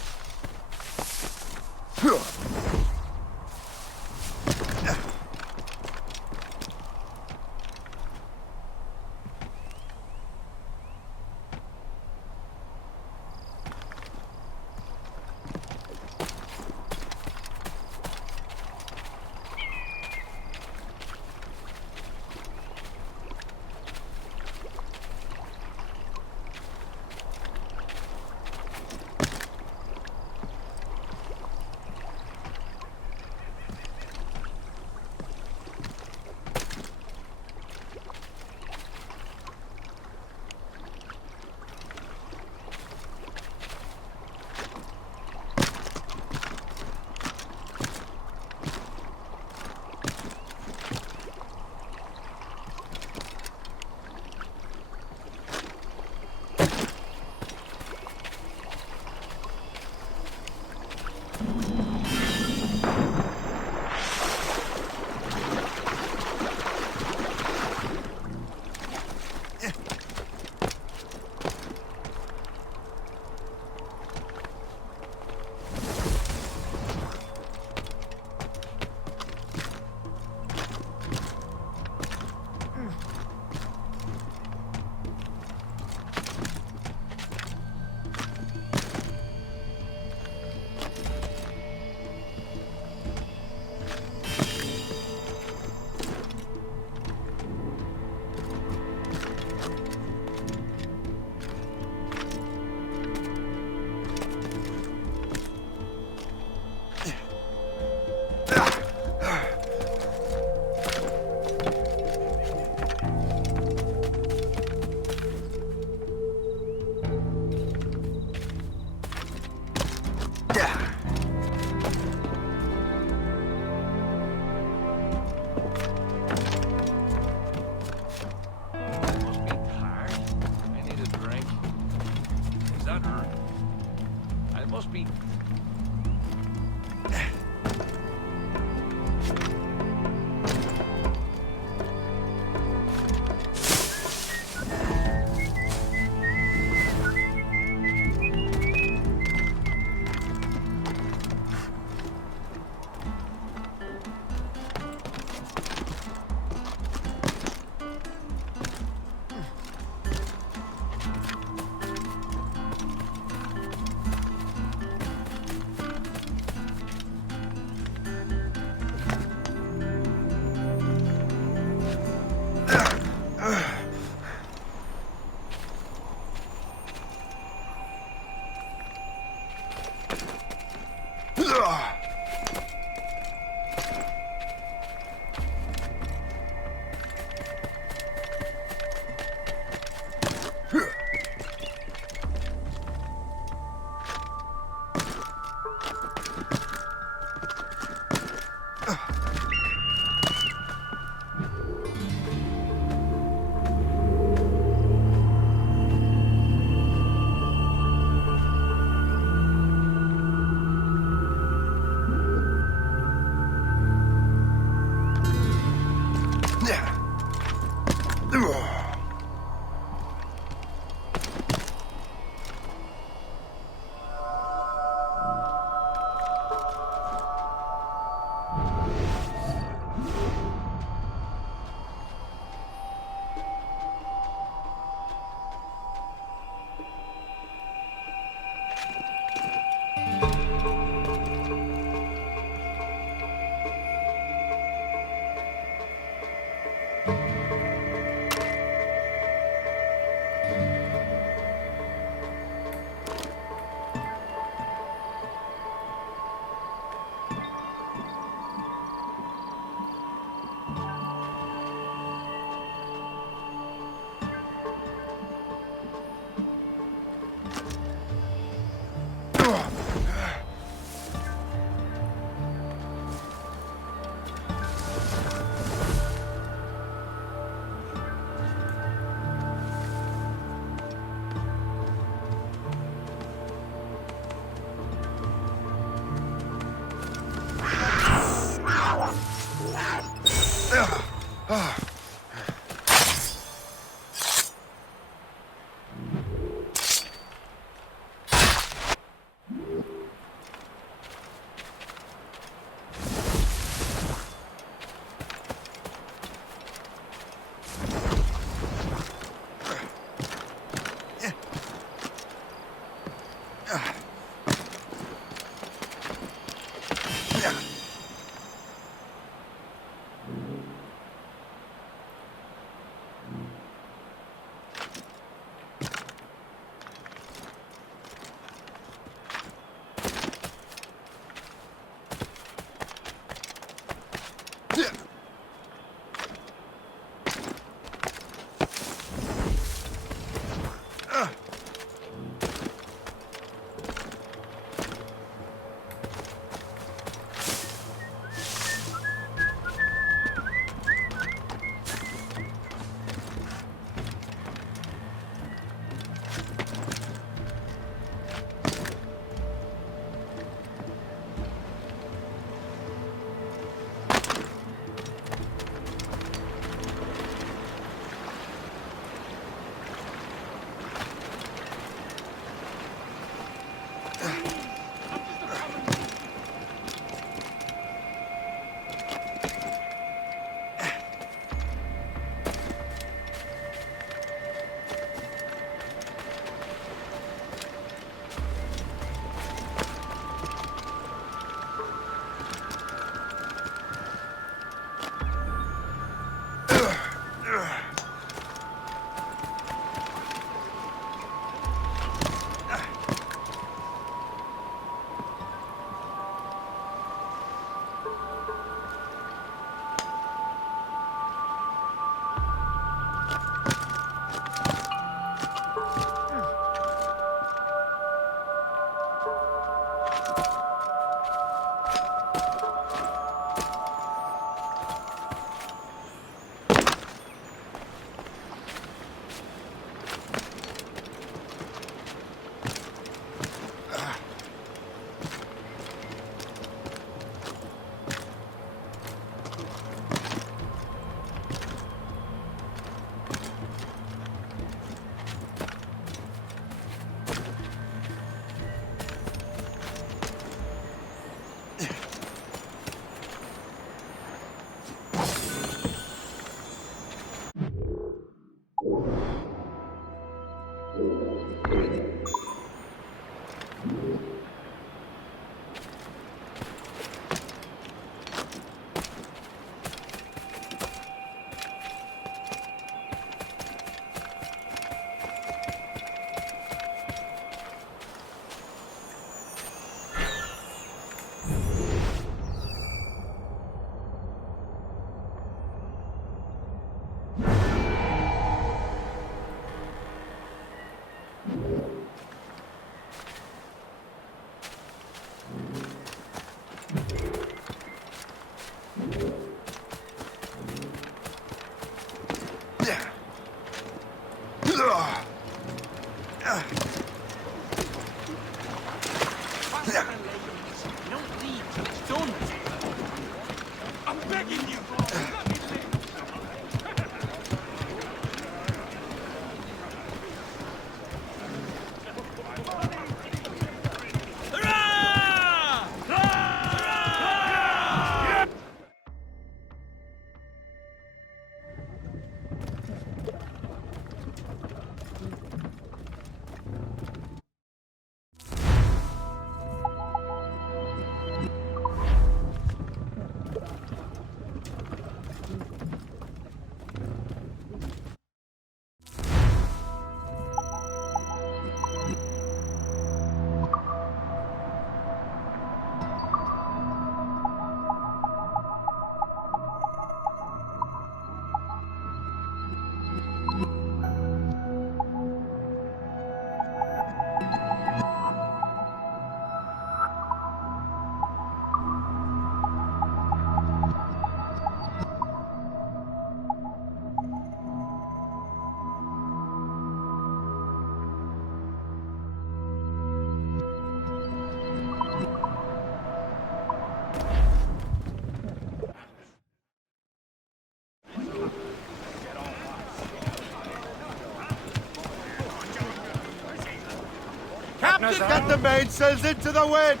Get the mainsails into the wind!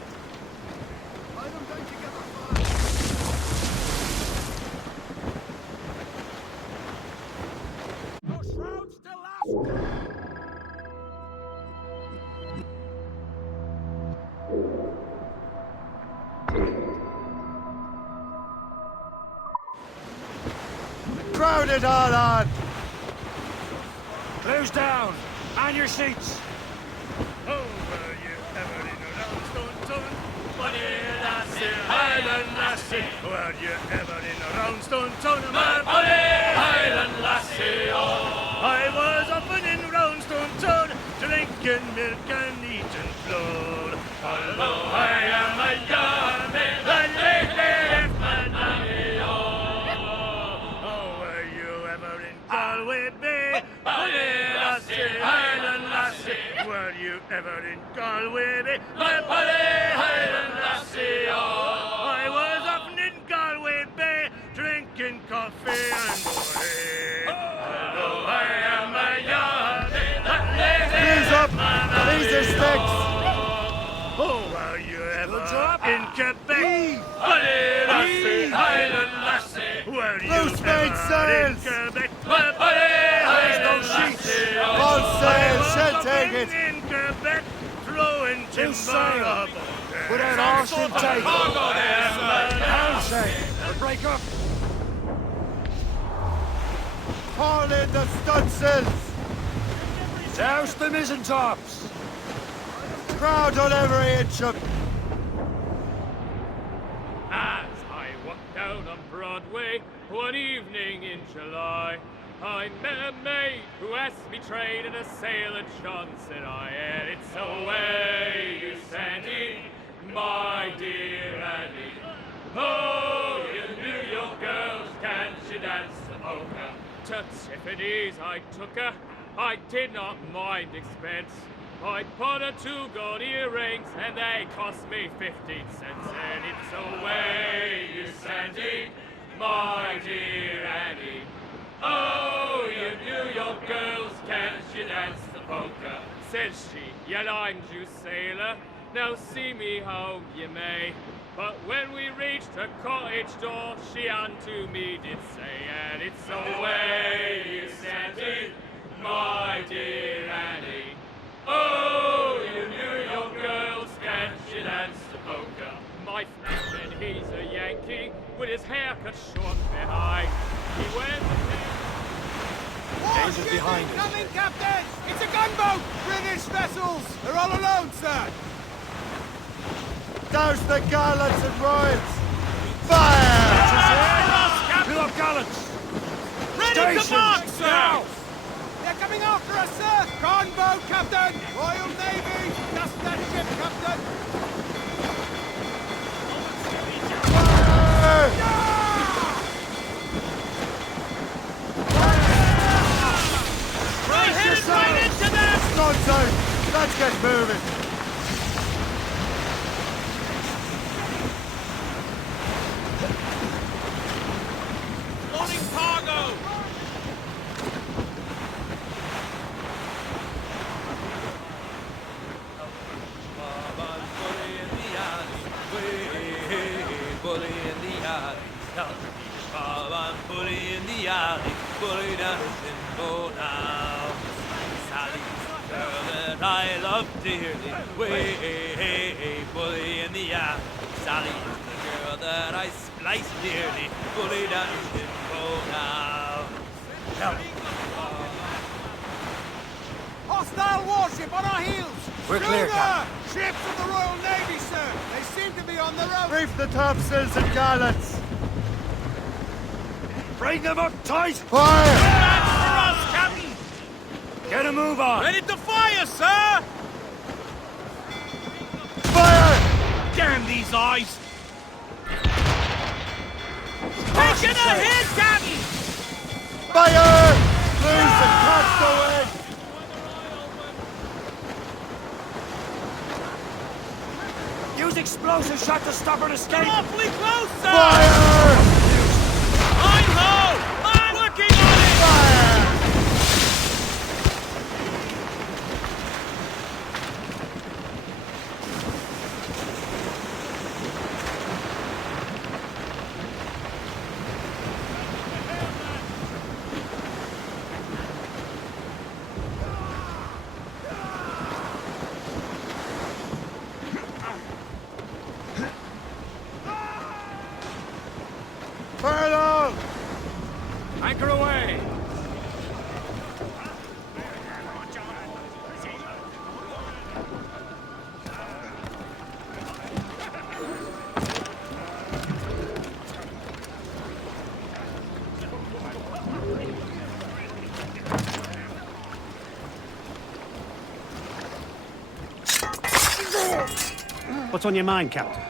Crowd it all on! Close down! On your seats! Oh, were you ever in a roundstone tune? Bonnie lassie, Highland lassie. Were you ever in a roundstone tune? My bonnie Highland lassie, oh. I was often in roundstone tune, drinking milk and eating flour. Although I am a young man, and lately left my nanny, oh. Oh, were you ever in Galway Bay? Bonnie lassie, Highland lassie. Were you ever in Galway Bay? My bonnie Highland lassie, oh. I was often in Galway Bay, drinking coffee and whey. Although I am a young man, Ease up! These are sticks! oh, were you ever in Quebec? Bonnie lassie, Highland lassie. Were you Loose ever in mainsails! Quebec? My bonnie Highland lassie, oh. All sails, she'll take it! In Quebec, throwing timber up. Without arse and take! We'll break up. Haul in the stunsails! Douse the mizzentops! Crowd on every inch of... As I walked down on Broadway one evening in July, I met a maid who asked me trade in a sail at John, said I, and it's away you Sandy, my dear Annie. Oh, you New York girls, can't you dance the polka? To Tiffany's I took her, I did not mind expense. I bought her 2 gold earrings and they cost me 15 cents. And it's away you Sandy, my dear Annie. Oh, you New York girls, can't you dance the polka? Says she, yet I'm Jew sailor, now see me home ye may. But when we reached her cottage door, she unto me did say, and it's away you Sandy, my dear Annie. Oh, you New York girls, can't you dance the polka? My friend, he's a Yankee, with his hair cut short behind. He wears Danger behind us. Coming, Captain! It's a gunboat! British vessels! They're all alone, sir! Douse the gallants and royals! Fire! Fill up gallants! Ready to march, sir! Now! They're coming after us, sir! Gunboat, Captain! Royal Navy! Just that ship, Captain! Fire! We're headed right into them! Nonsense! Let's get moving! Loading cargo! Bully in the alley, bully in the alley, bully down the Simbo now. Sally's the girl that I love dearly. Way, bully in the alley. Sally is the girl that I splice dearly. Bully down the Simbo now. Hostile warship on our heels! We're clear, Captain. Ships of the Royal Navy, sir! They seem to be on the road! Reef the topsails and gallants! Bring them up tight! Fire! That's for us, Captain! Get a move on! Ready to fire, sir! Fire! Damn these eyes! Taking a hit, Captain! Fire! Loose and catch the wind! Use explosive shot to stop her escape! Awfully close, sir! Fire! I'm low! I'm working on it! Fire! Anchor away! What's on your mind, Captain?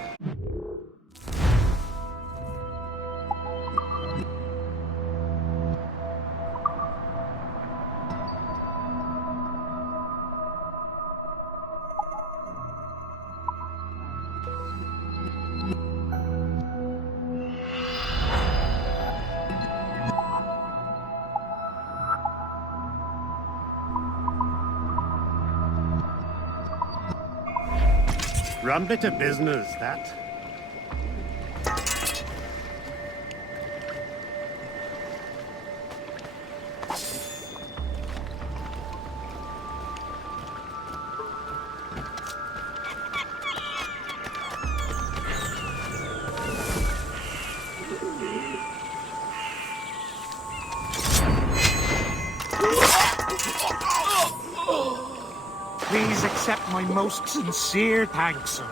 Rum bit of business, that. Please accept my most sincere thanks, sir.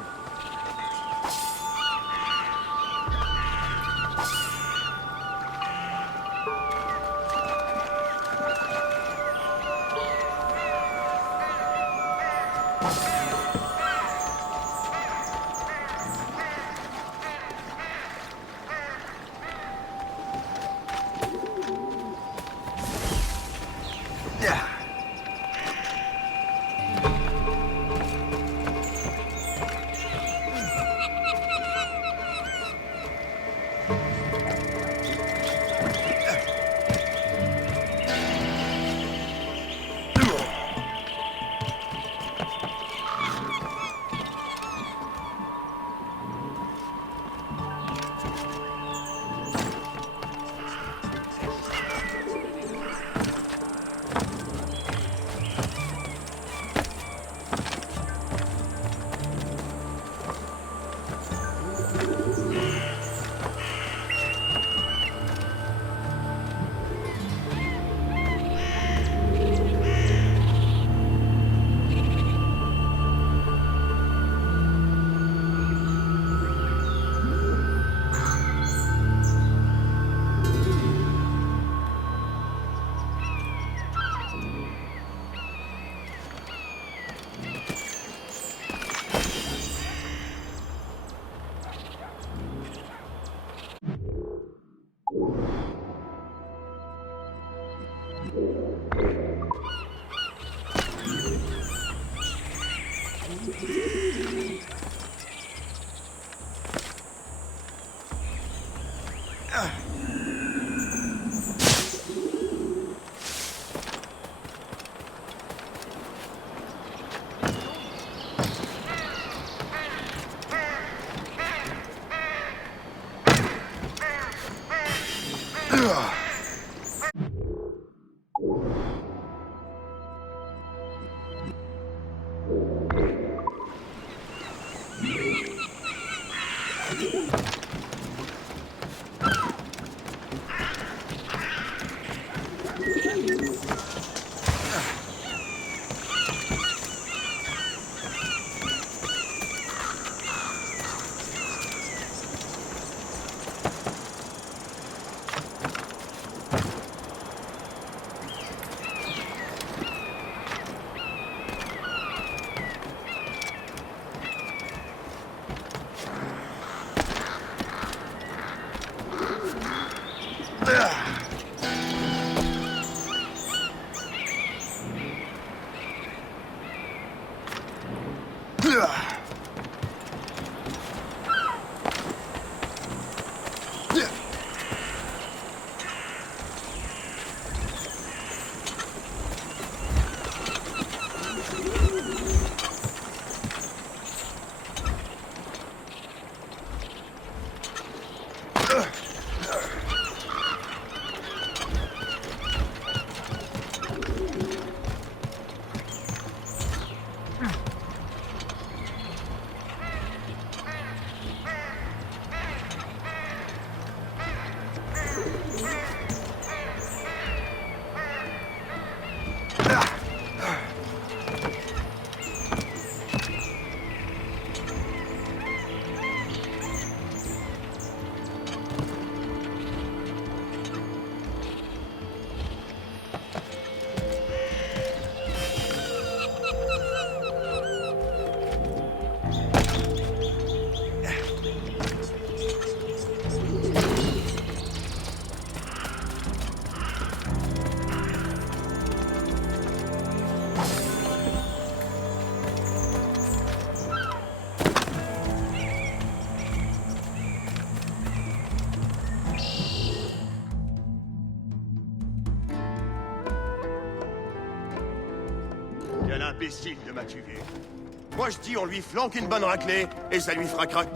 imbécile de m'as-tu vu? Moi je dis on lui flanque une bonne raclée et ça lui fera craquer.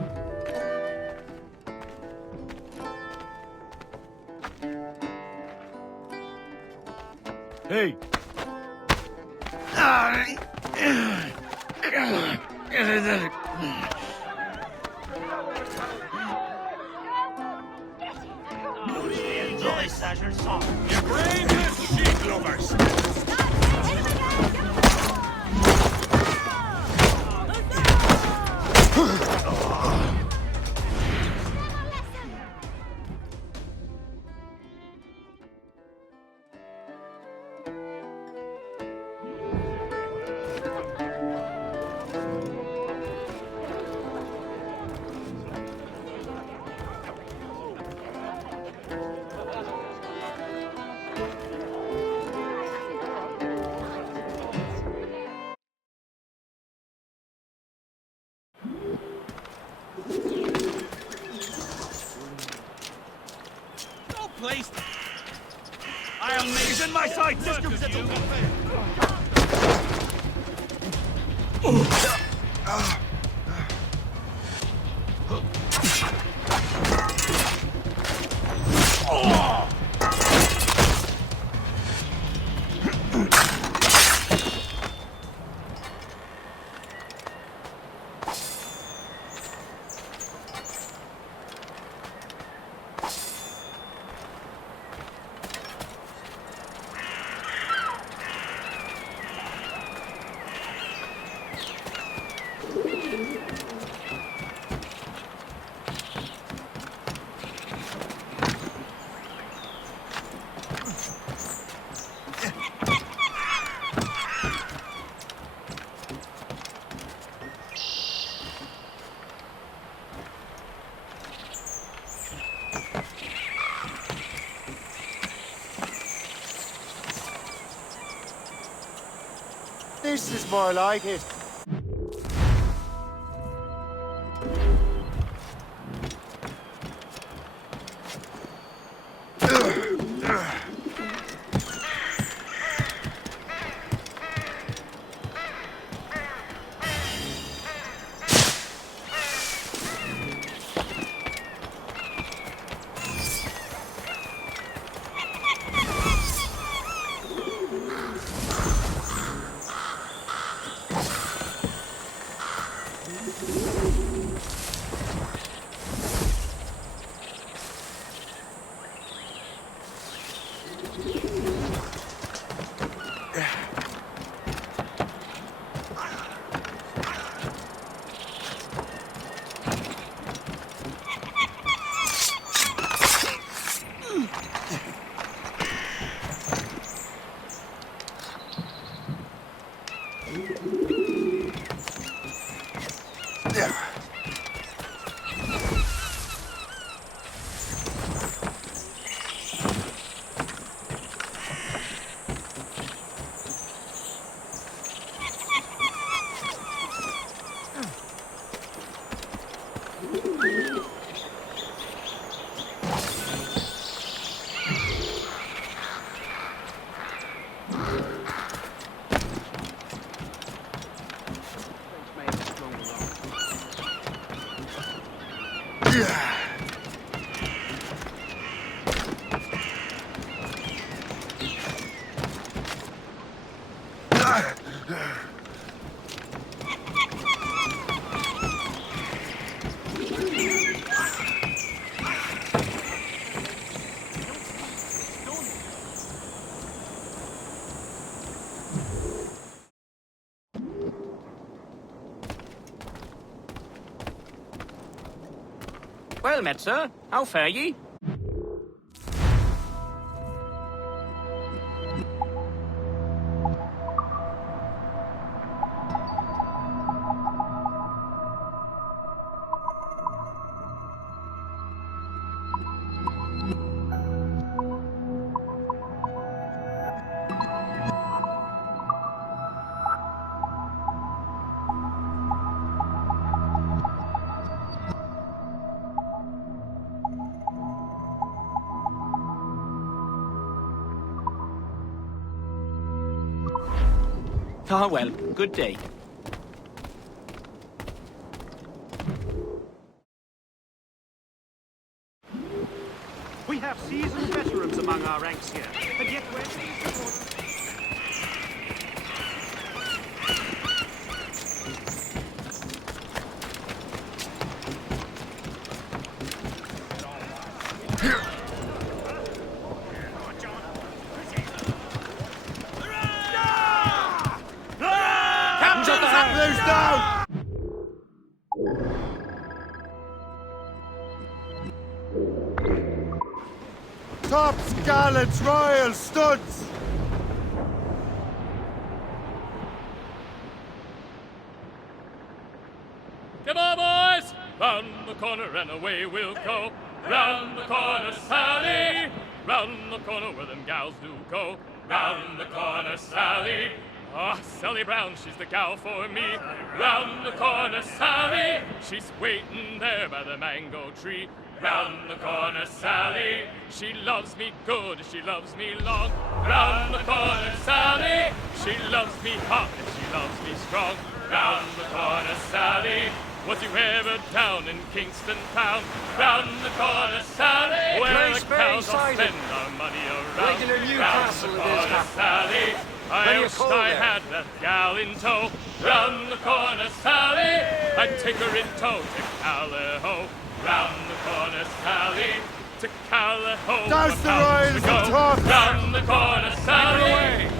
Hey! J'aurai ça, je le sens. Your brain is shit lovers. Please. I'll make it in my sight. Qu'est-ce que vous êtes en train de faire? This is more like it. Well met, sir. How fare ye? Ah, well, good day. We have seasoned veterans among our ranks here, and yet we're... Blues down! Tops, gallants, royals, studs! Come on, boys! Round the corner and away we'll go. Round the corner, Sally! Round the corner where them gals do go. Round the corner, Sally! Ah, Sally Brown, she's the gal for me. Round the corner, Sally! She's waiting there by the mango tree. Round the corner, Sally! She loves me good, she loves me long. Round the corner, Sally! She loves me hot and she loves me strong. Round the corner, Sally! Was you ever down in Kingston town? Round the corner, Sally! Where the cows all spend our money around. Regular Newcastle Round the it is, corner, Captain. Sally! I wished I had that gal in tow. Round the corner, Sally! I'd take her in tow to Callao. Round the corner, Sally! To Callao. Douse the royals and talk! Round the corner, Sally!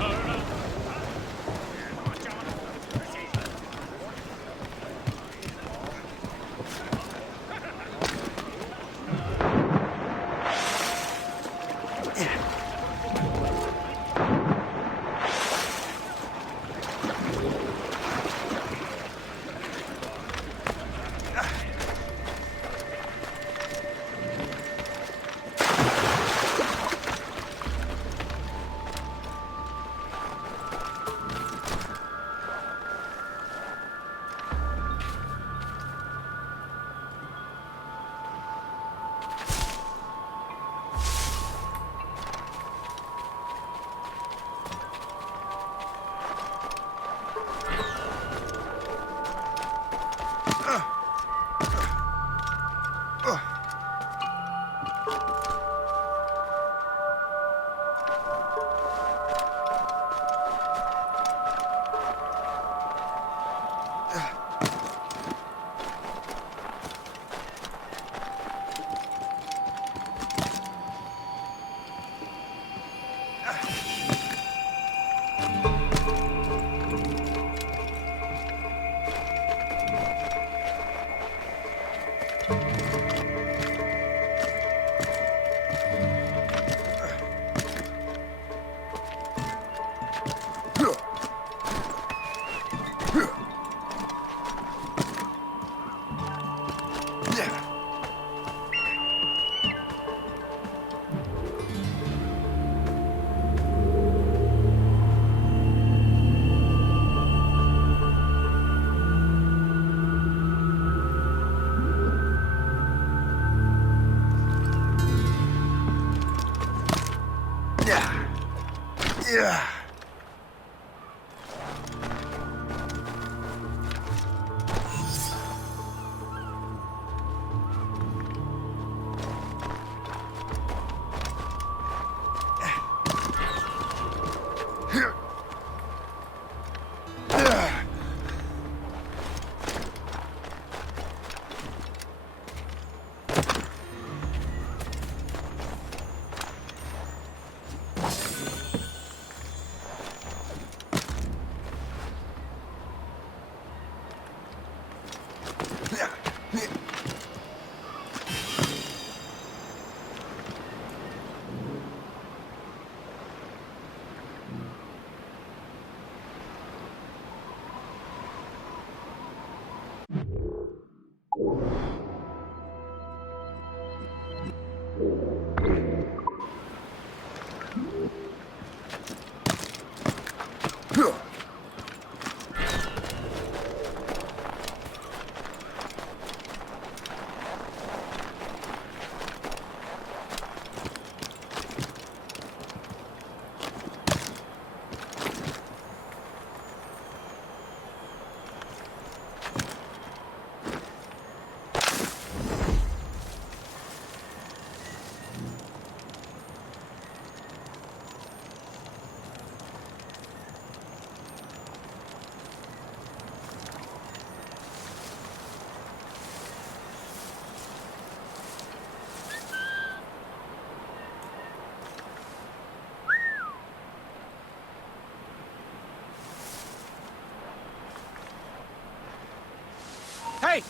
Hey!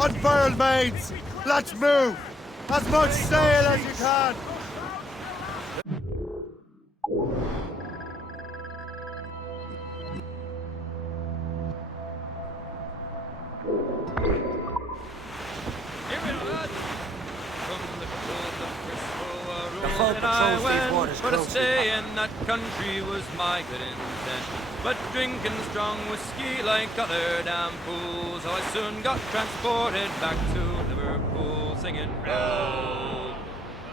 Unfurled mains! Let's move! As much sail as you can! The folk patrols these waters but to closely. stay in that country was my good intent. But drinking strong whiskey like other damn fools, so I soon got transported back to Liverpool, singing roll,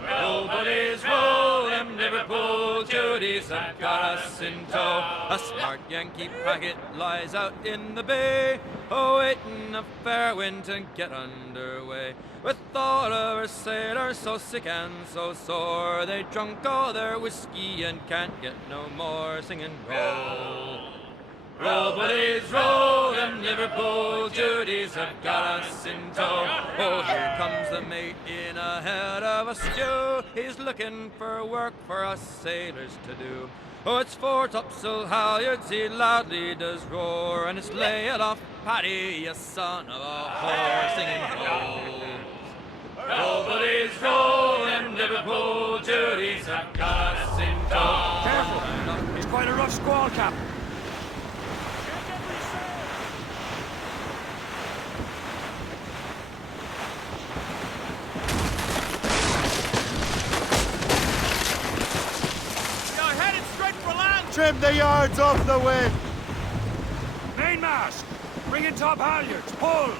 roll, buddies, roll, them Liverpool Judies have got us in tow. A smart Yankee packet lies out in the bay, awaiting a fair wind to get underway. With all of our sailors so sick and so sore, they drunk all their whiskey and can't get no more, singing roll, roll, buddies, roll, them Liverpool Judies have got us in tow. Oh, here comes the mate in ahead of a stew, he's looking for work for us sailors to do. Oh, it's fore topsail halyards he loudly does roar, and it's lay it off, Paddy, you son of a whore, singing roll, roll, buddies, roll, them Liverpool Judies have got us in tow. Careful! It's quite a rough squall, Cap. You're headed straight for land! Trim the yards off the wind! Mainmast! Bring in top halyards! Pull!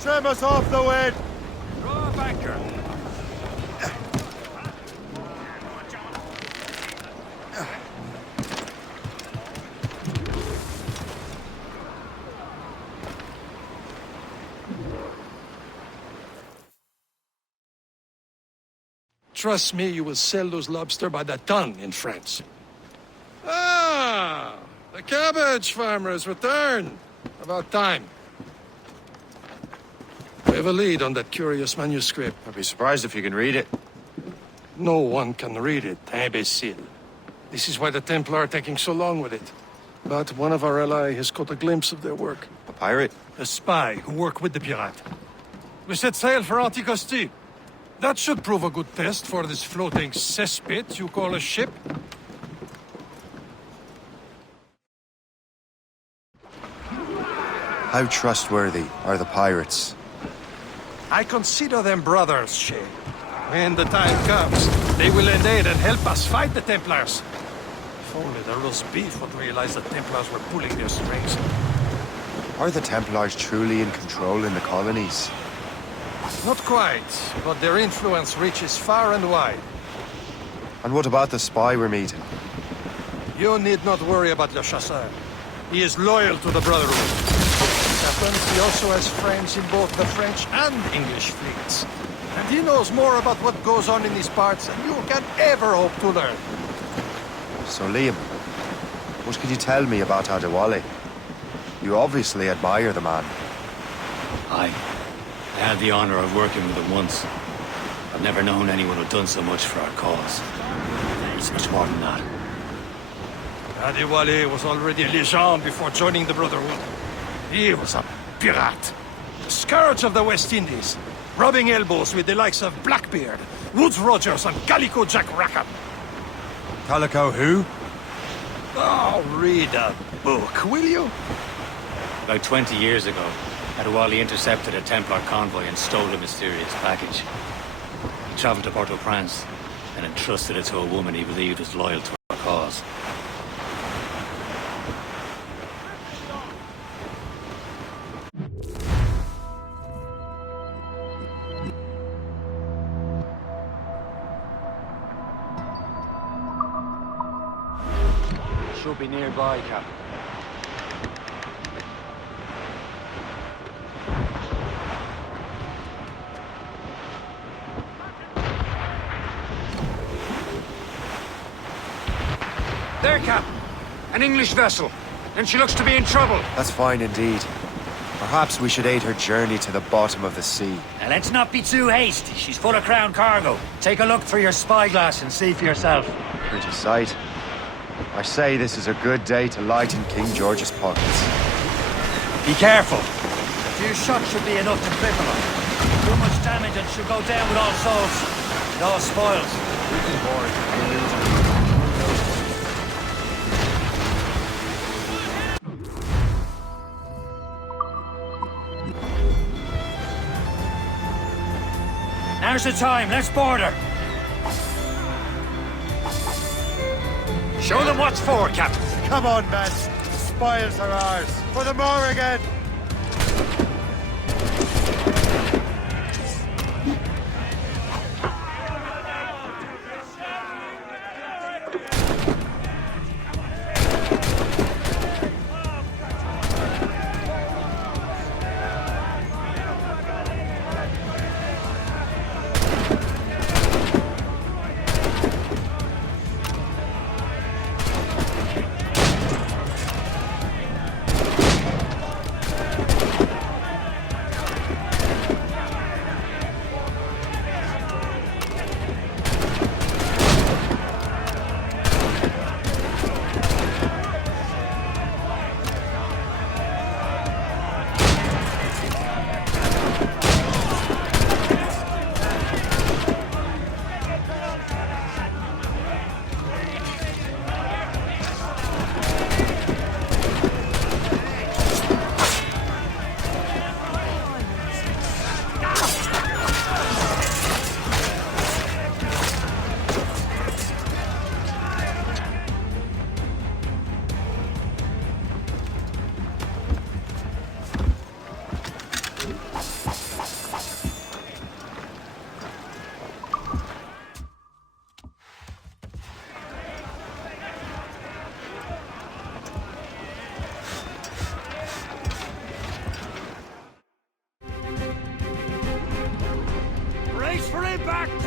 Trim us off the wind! Throw off anchor! Trust me, you will sell those lobster by the ton in France. Ah, the cabbage farmer has returned. About time. We have a lead on that curious manuscript. I'd be surprised if you can read it. No one can read it, imbecile. This is why the Templar are taking so long with it. But one of our allies has caught a glimpse of their work. A pirate? A spy who worked with the pirate. We set sail for Anticosti. That should prove a good test for this floating cesspit you call a ship. How trustworthy are the pirates? I consider them brothers, Shay. When the time comes, they will lend aid and help us fight the Templars. If only the roast beef would realize the Templars were pulling their strings. Are the Templars truly in control in the colonies? Not quite, but their influence reaches far and wide. And what about the spy we're meeting? You need not worry about Le Chasseur. He is loyal to the Brotherhood. He also has friends in both the French and English fleets. And he knows more about what goes on in these parts than you can ever hope to learn. So Liam, what can you tell me about Adewale? You obviously admire the man. I had the honor of working with him once. I've never known anyone who'd done so much for our cause. He's much more than that. Adewale was already a legend before joining the Brotherhood. He was a pirate. The scourge of the West Indies. Rubbing elbows with the likes of Blackbeard, Woodes Rogers, and Calico Jack Rackham. Calico who? Oh, read a book, will you? About 20 years ago, Adewale intercepted a Templar convoy and stole a mysterious package. He traveled to Port-au-Prince and entrusted it to a woman he believed was loyal to our cause. Should be nearby, Captain. There, Captain. An English vessel. And she looks to be in trouble. That's fine indeed. Perhaps we should aid her journey to the bottom of the sea. Now let's not be too hasty. She's full of crown cargo. Take a look through your spyglass and see for yourself. Pretty sight. I say this is a good day to lighten King George's pockets. Be careful. A few shots should be enough to cripple her. Too much damage and she'll go down with all souls. And all spoils. Now's the time. Let's board her. Show them what's for, Captain. Come on, men. The spoils are ours. For the Morrigan!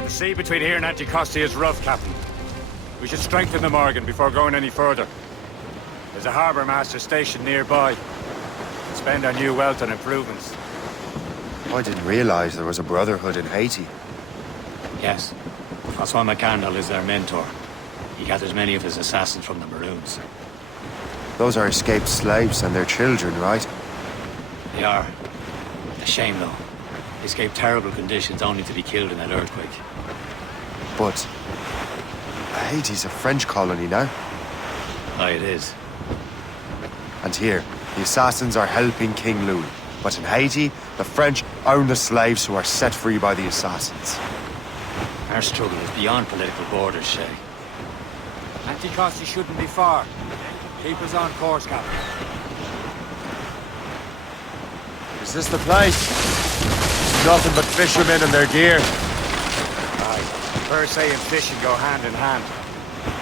The sea between here and Anticosti is rough, Captain. We should strengthen the Morgan before going any further. There's a harbour master stationed nearby. Spend our new wealth on improvements. I didn't realize there was a brotherhood in Haiti. Yes. Francois McCandle is their mentor. He gathers many of his assassins from the Maroons. Those are escaped slaves and their children, right? They are. A shame, though. They escaped terrible conditions only to be killed in that earthquake. But Haiti's a French colony now. Aye, it is. And here, The assassins are helping King Louis. But in Haiti, the French own the slaves who are set free by the assassins. Our struggle is beyond political borders, Shay. Anticosti shouldn't be far. Keep us on course, Captain. Is this the place? It's nothing but fishermen and their gear. Aye, per se and fishing go hand in hand.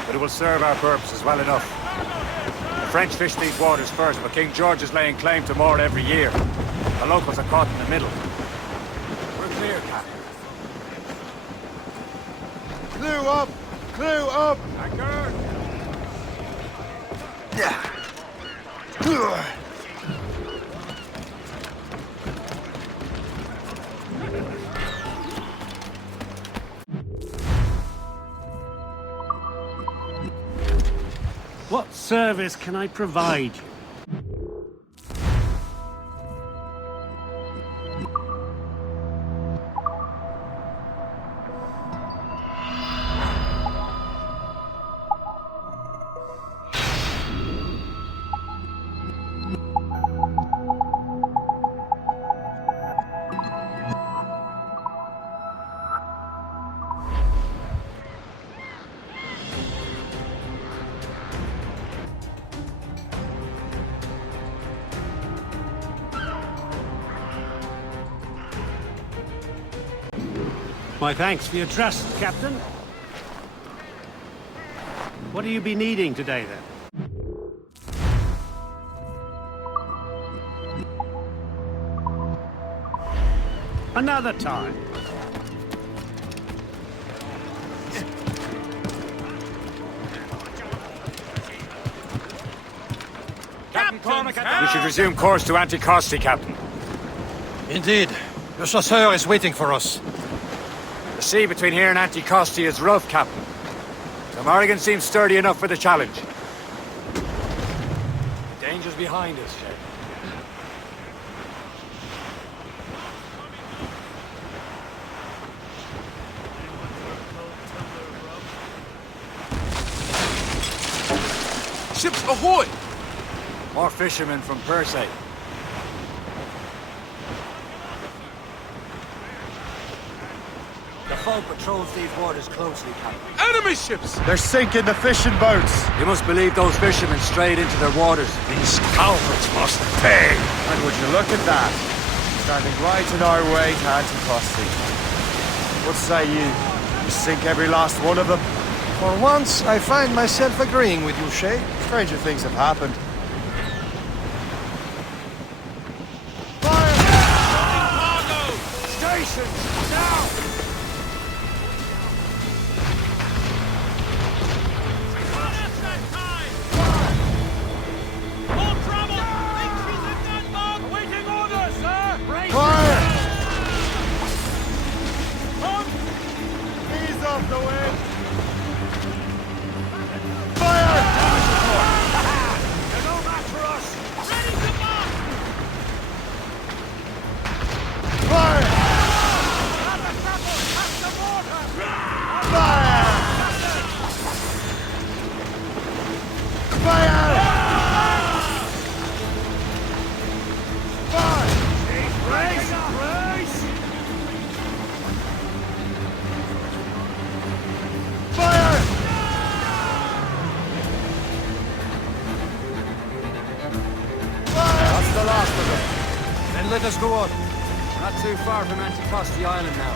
But it will serve our purposes well enough. The French fish these waters first, but King George is laying claim to more every year. The locals are caught in the middle. We're clear, Captain. Clue up! Clue up! Anchor! What service can I provide you? My thanks for your trust, Captain. What do you be needing today, then? Another time. We should resume course to Anticosti, Captain. Indeed. Le chasseur is waiting for us. The sea between here and Anticosti is rough, Captain. The Morrigan seems sturdy enough for the challenge. The danger's behind us, Shay. Ships ahoy! More fishermen from Persay. The foe patrols these waters closely, Captain. Enemy ships! They're sinking the fishing boats! You must believe those fishermen strayed into their waters. These cowards must pay! And would you look at that? Standing right in our way to Anticosti. What say you? You sink every last one of them? For once, I find myself agreeing with you, Shay. Stranger things have happened. Stations! Now! Off the way! Fire! They're no match for us! Ready to march! Fire! At the grapple! Catch the water! Fire! Fire! Fire! Race! Race! Fire! That's the last of them. Then let us go on. We're not too far from Anticosti Island now.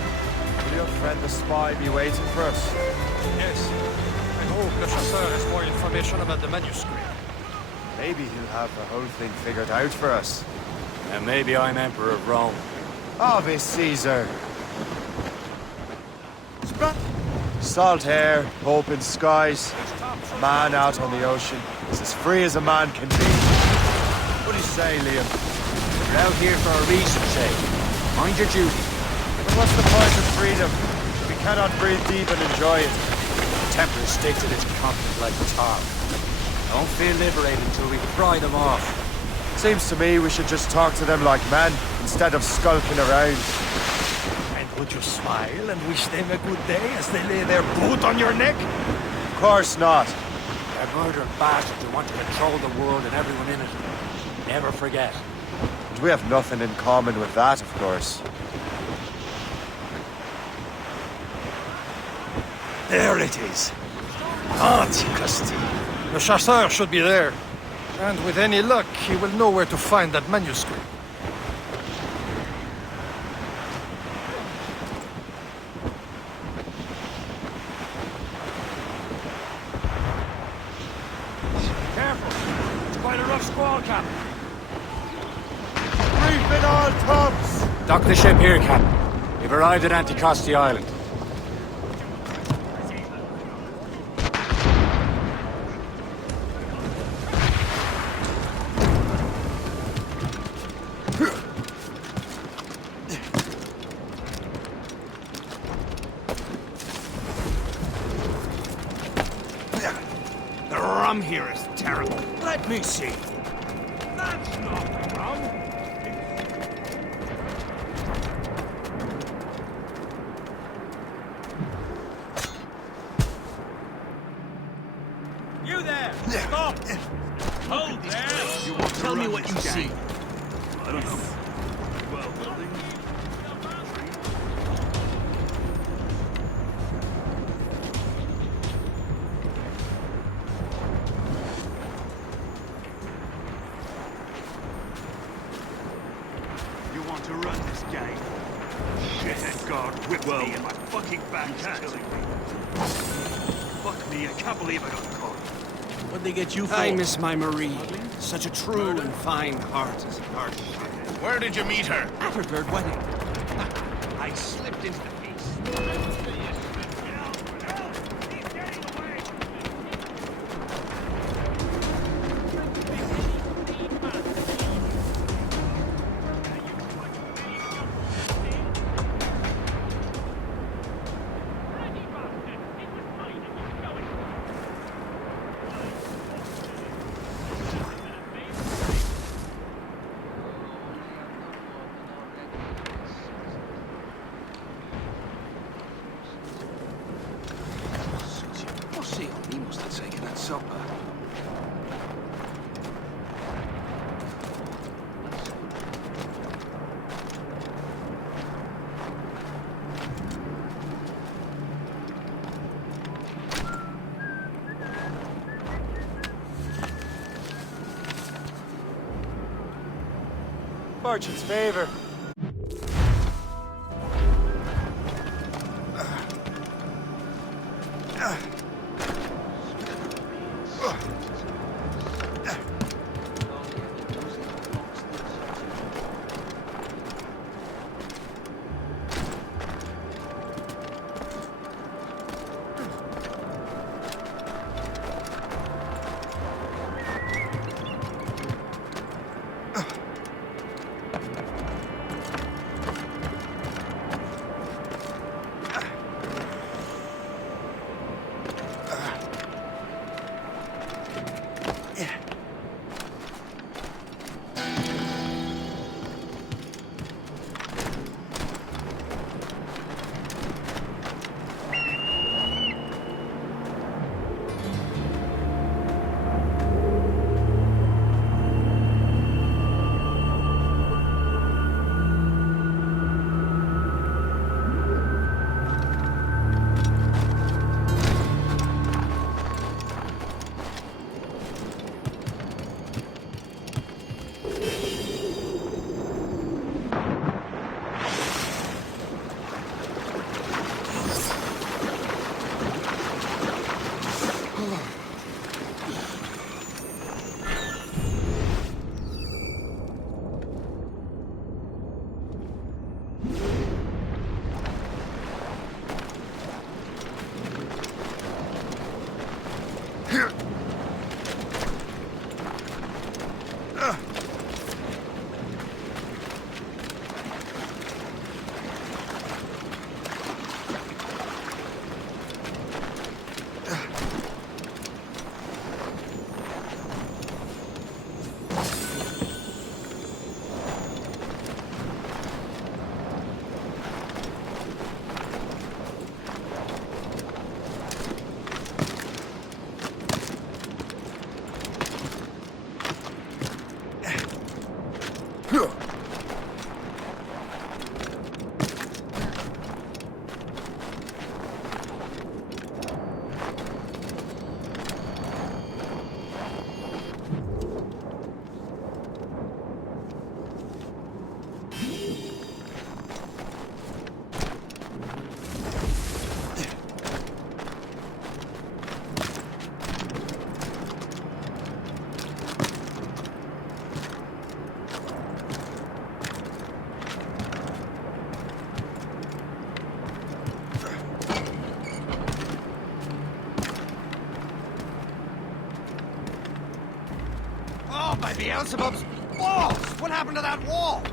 Will your friend the spy be waiting for us? Yes. I hope Le Chasseur has more information about the manuscript. Maybe he'll have the whole thing figured out for us. And maybe I'm Emperor of Rome. Ave Caesar! Salt air, open skies, a man out on the ocean. It's as free as a man can be. What do you say, Liam? We're out here for a reason, Shay. Mind your duty. But what's the point of freedom? We cannot breathe deep and enjoy it. The Templars stick to this continent like tar. Don't feel liberated until we pry them off. Seems to me we should just talk to them like men, instead of skulking around. And would you smile and wish them a good day as they lay their boot on your neck? Of course not. They're murdering bastards who want to control the world and everyone in it. Never forget. And we have nothing in common with that, of course. There it is. Antiquity. Le Chasseur should be there. And with any luck, he will know where to find that manuscript. Careful! It's quite a rough squall, Captain. Reef in all tubs! Dock the ship here, Captain. We've arrived at Anticosti Island. The rum here is terrible. Let me see. That's not rum. You there! Stop! Hold there! Tell me what you see. I don't know. Well, building. You want to run this game? Shit, God, whip me and my fucking back's killing me. Fuck me, I can't believe I got caught. What'd they get you for? I miss my Marie. Such a true and fine heart as a part. Where did you meet her? At her third wedding. I slipped into the feast. He must have taken that supper. Fortune's favor. by Beelzebub's balls! What happened to that wall?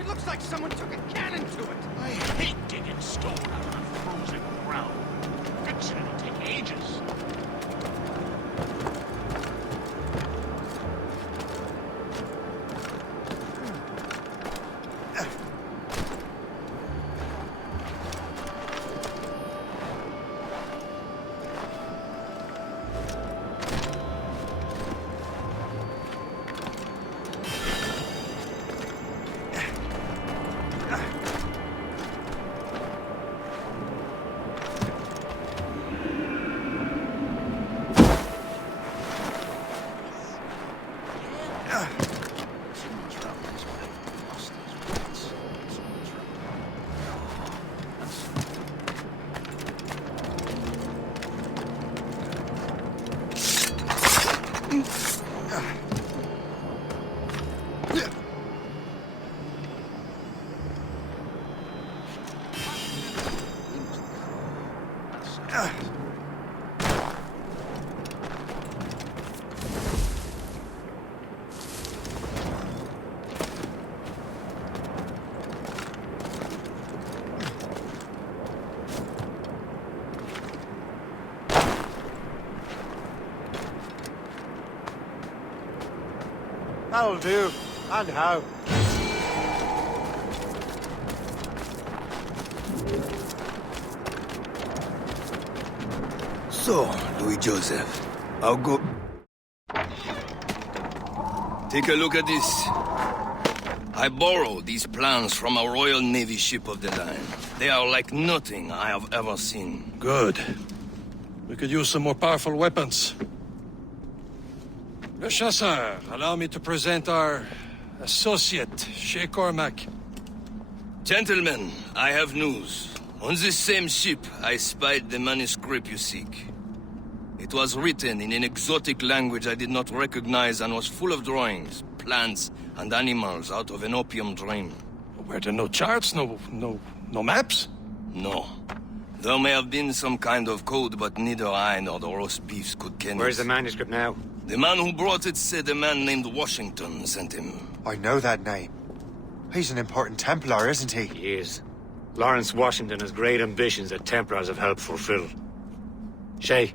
It looks like someone took a cannon to it. I hate digging stone out of frozen ground. Fixing it'll take ages. That'll do. And how? So, Louis Joseph, I'll go... Take a look at this. I borrowed these plans from a Royal Navy ship of the line. They are like nothing I have ever seen. Good. We could use some more powerful weapons. Le Chasseur, allow me to present our associate, Shay Cormac. Gentlemen, I have news. On this same ship, I spied the manuscript you seek. It was written in an exotic language I did not recognize and was full of drawings, plants, and animals out of an opium dream. Were there no charts, no maps? No. There may have been some kind of code, but neither I nor the roast beefs could ken it. Where's the manuscript now? The man who brought it said a man named Washington sent him. I know that name. He's an important Templar, isn't he? He is. Lawrence Washington has great ambitions that Templars have helped fulfill. Shay,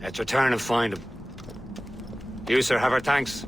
let's return and find him. You, sir, have our thanks.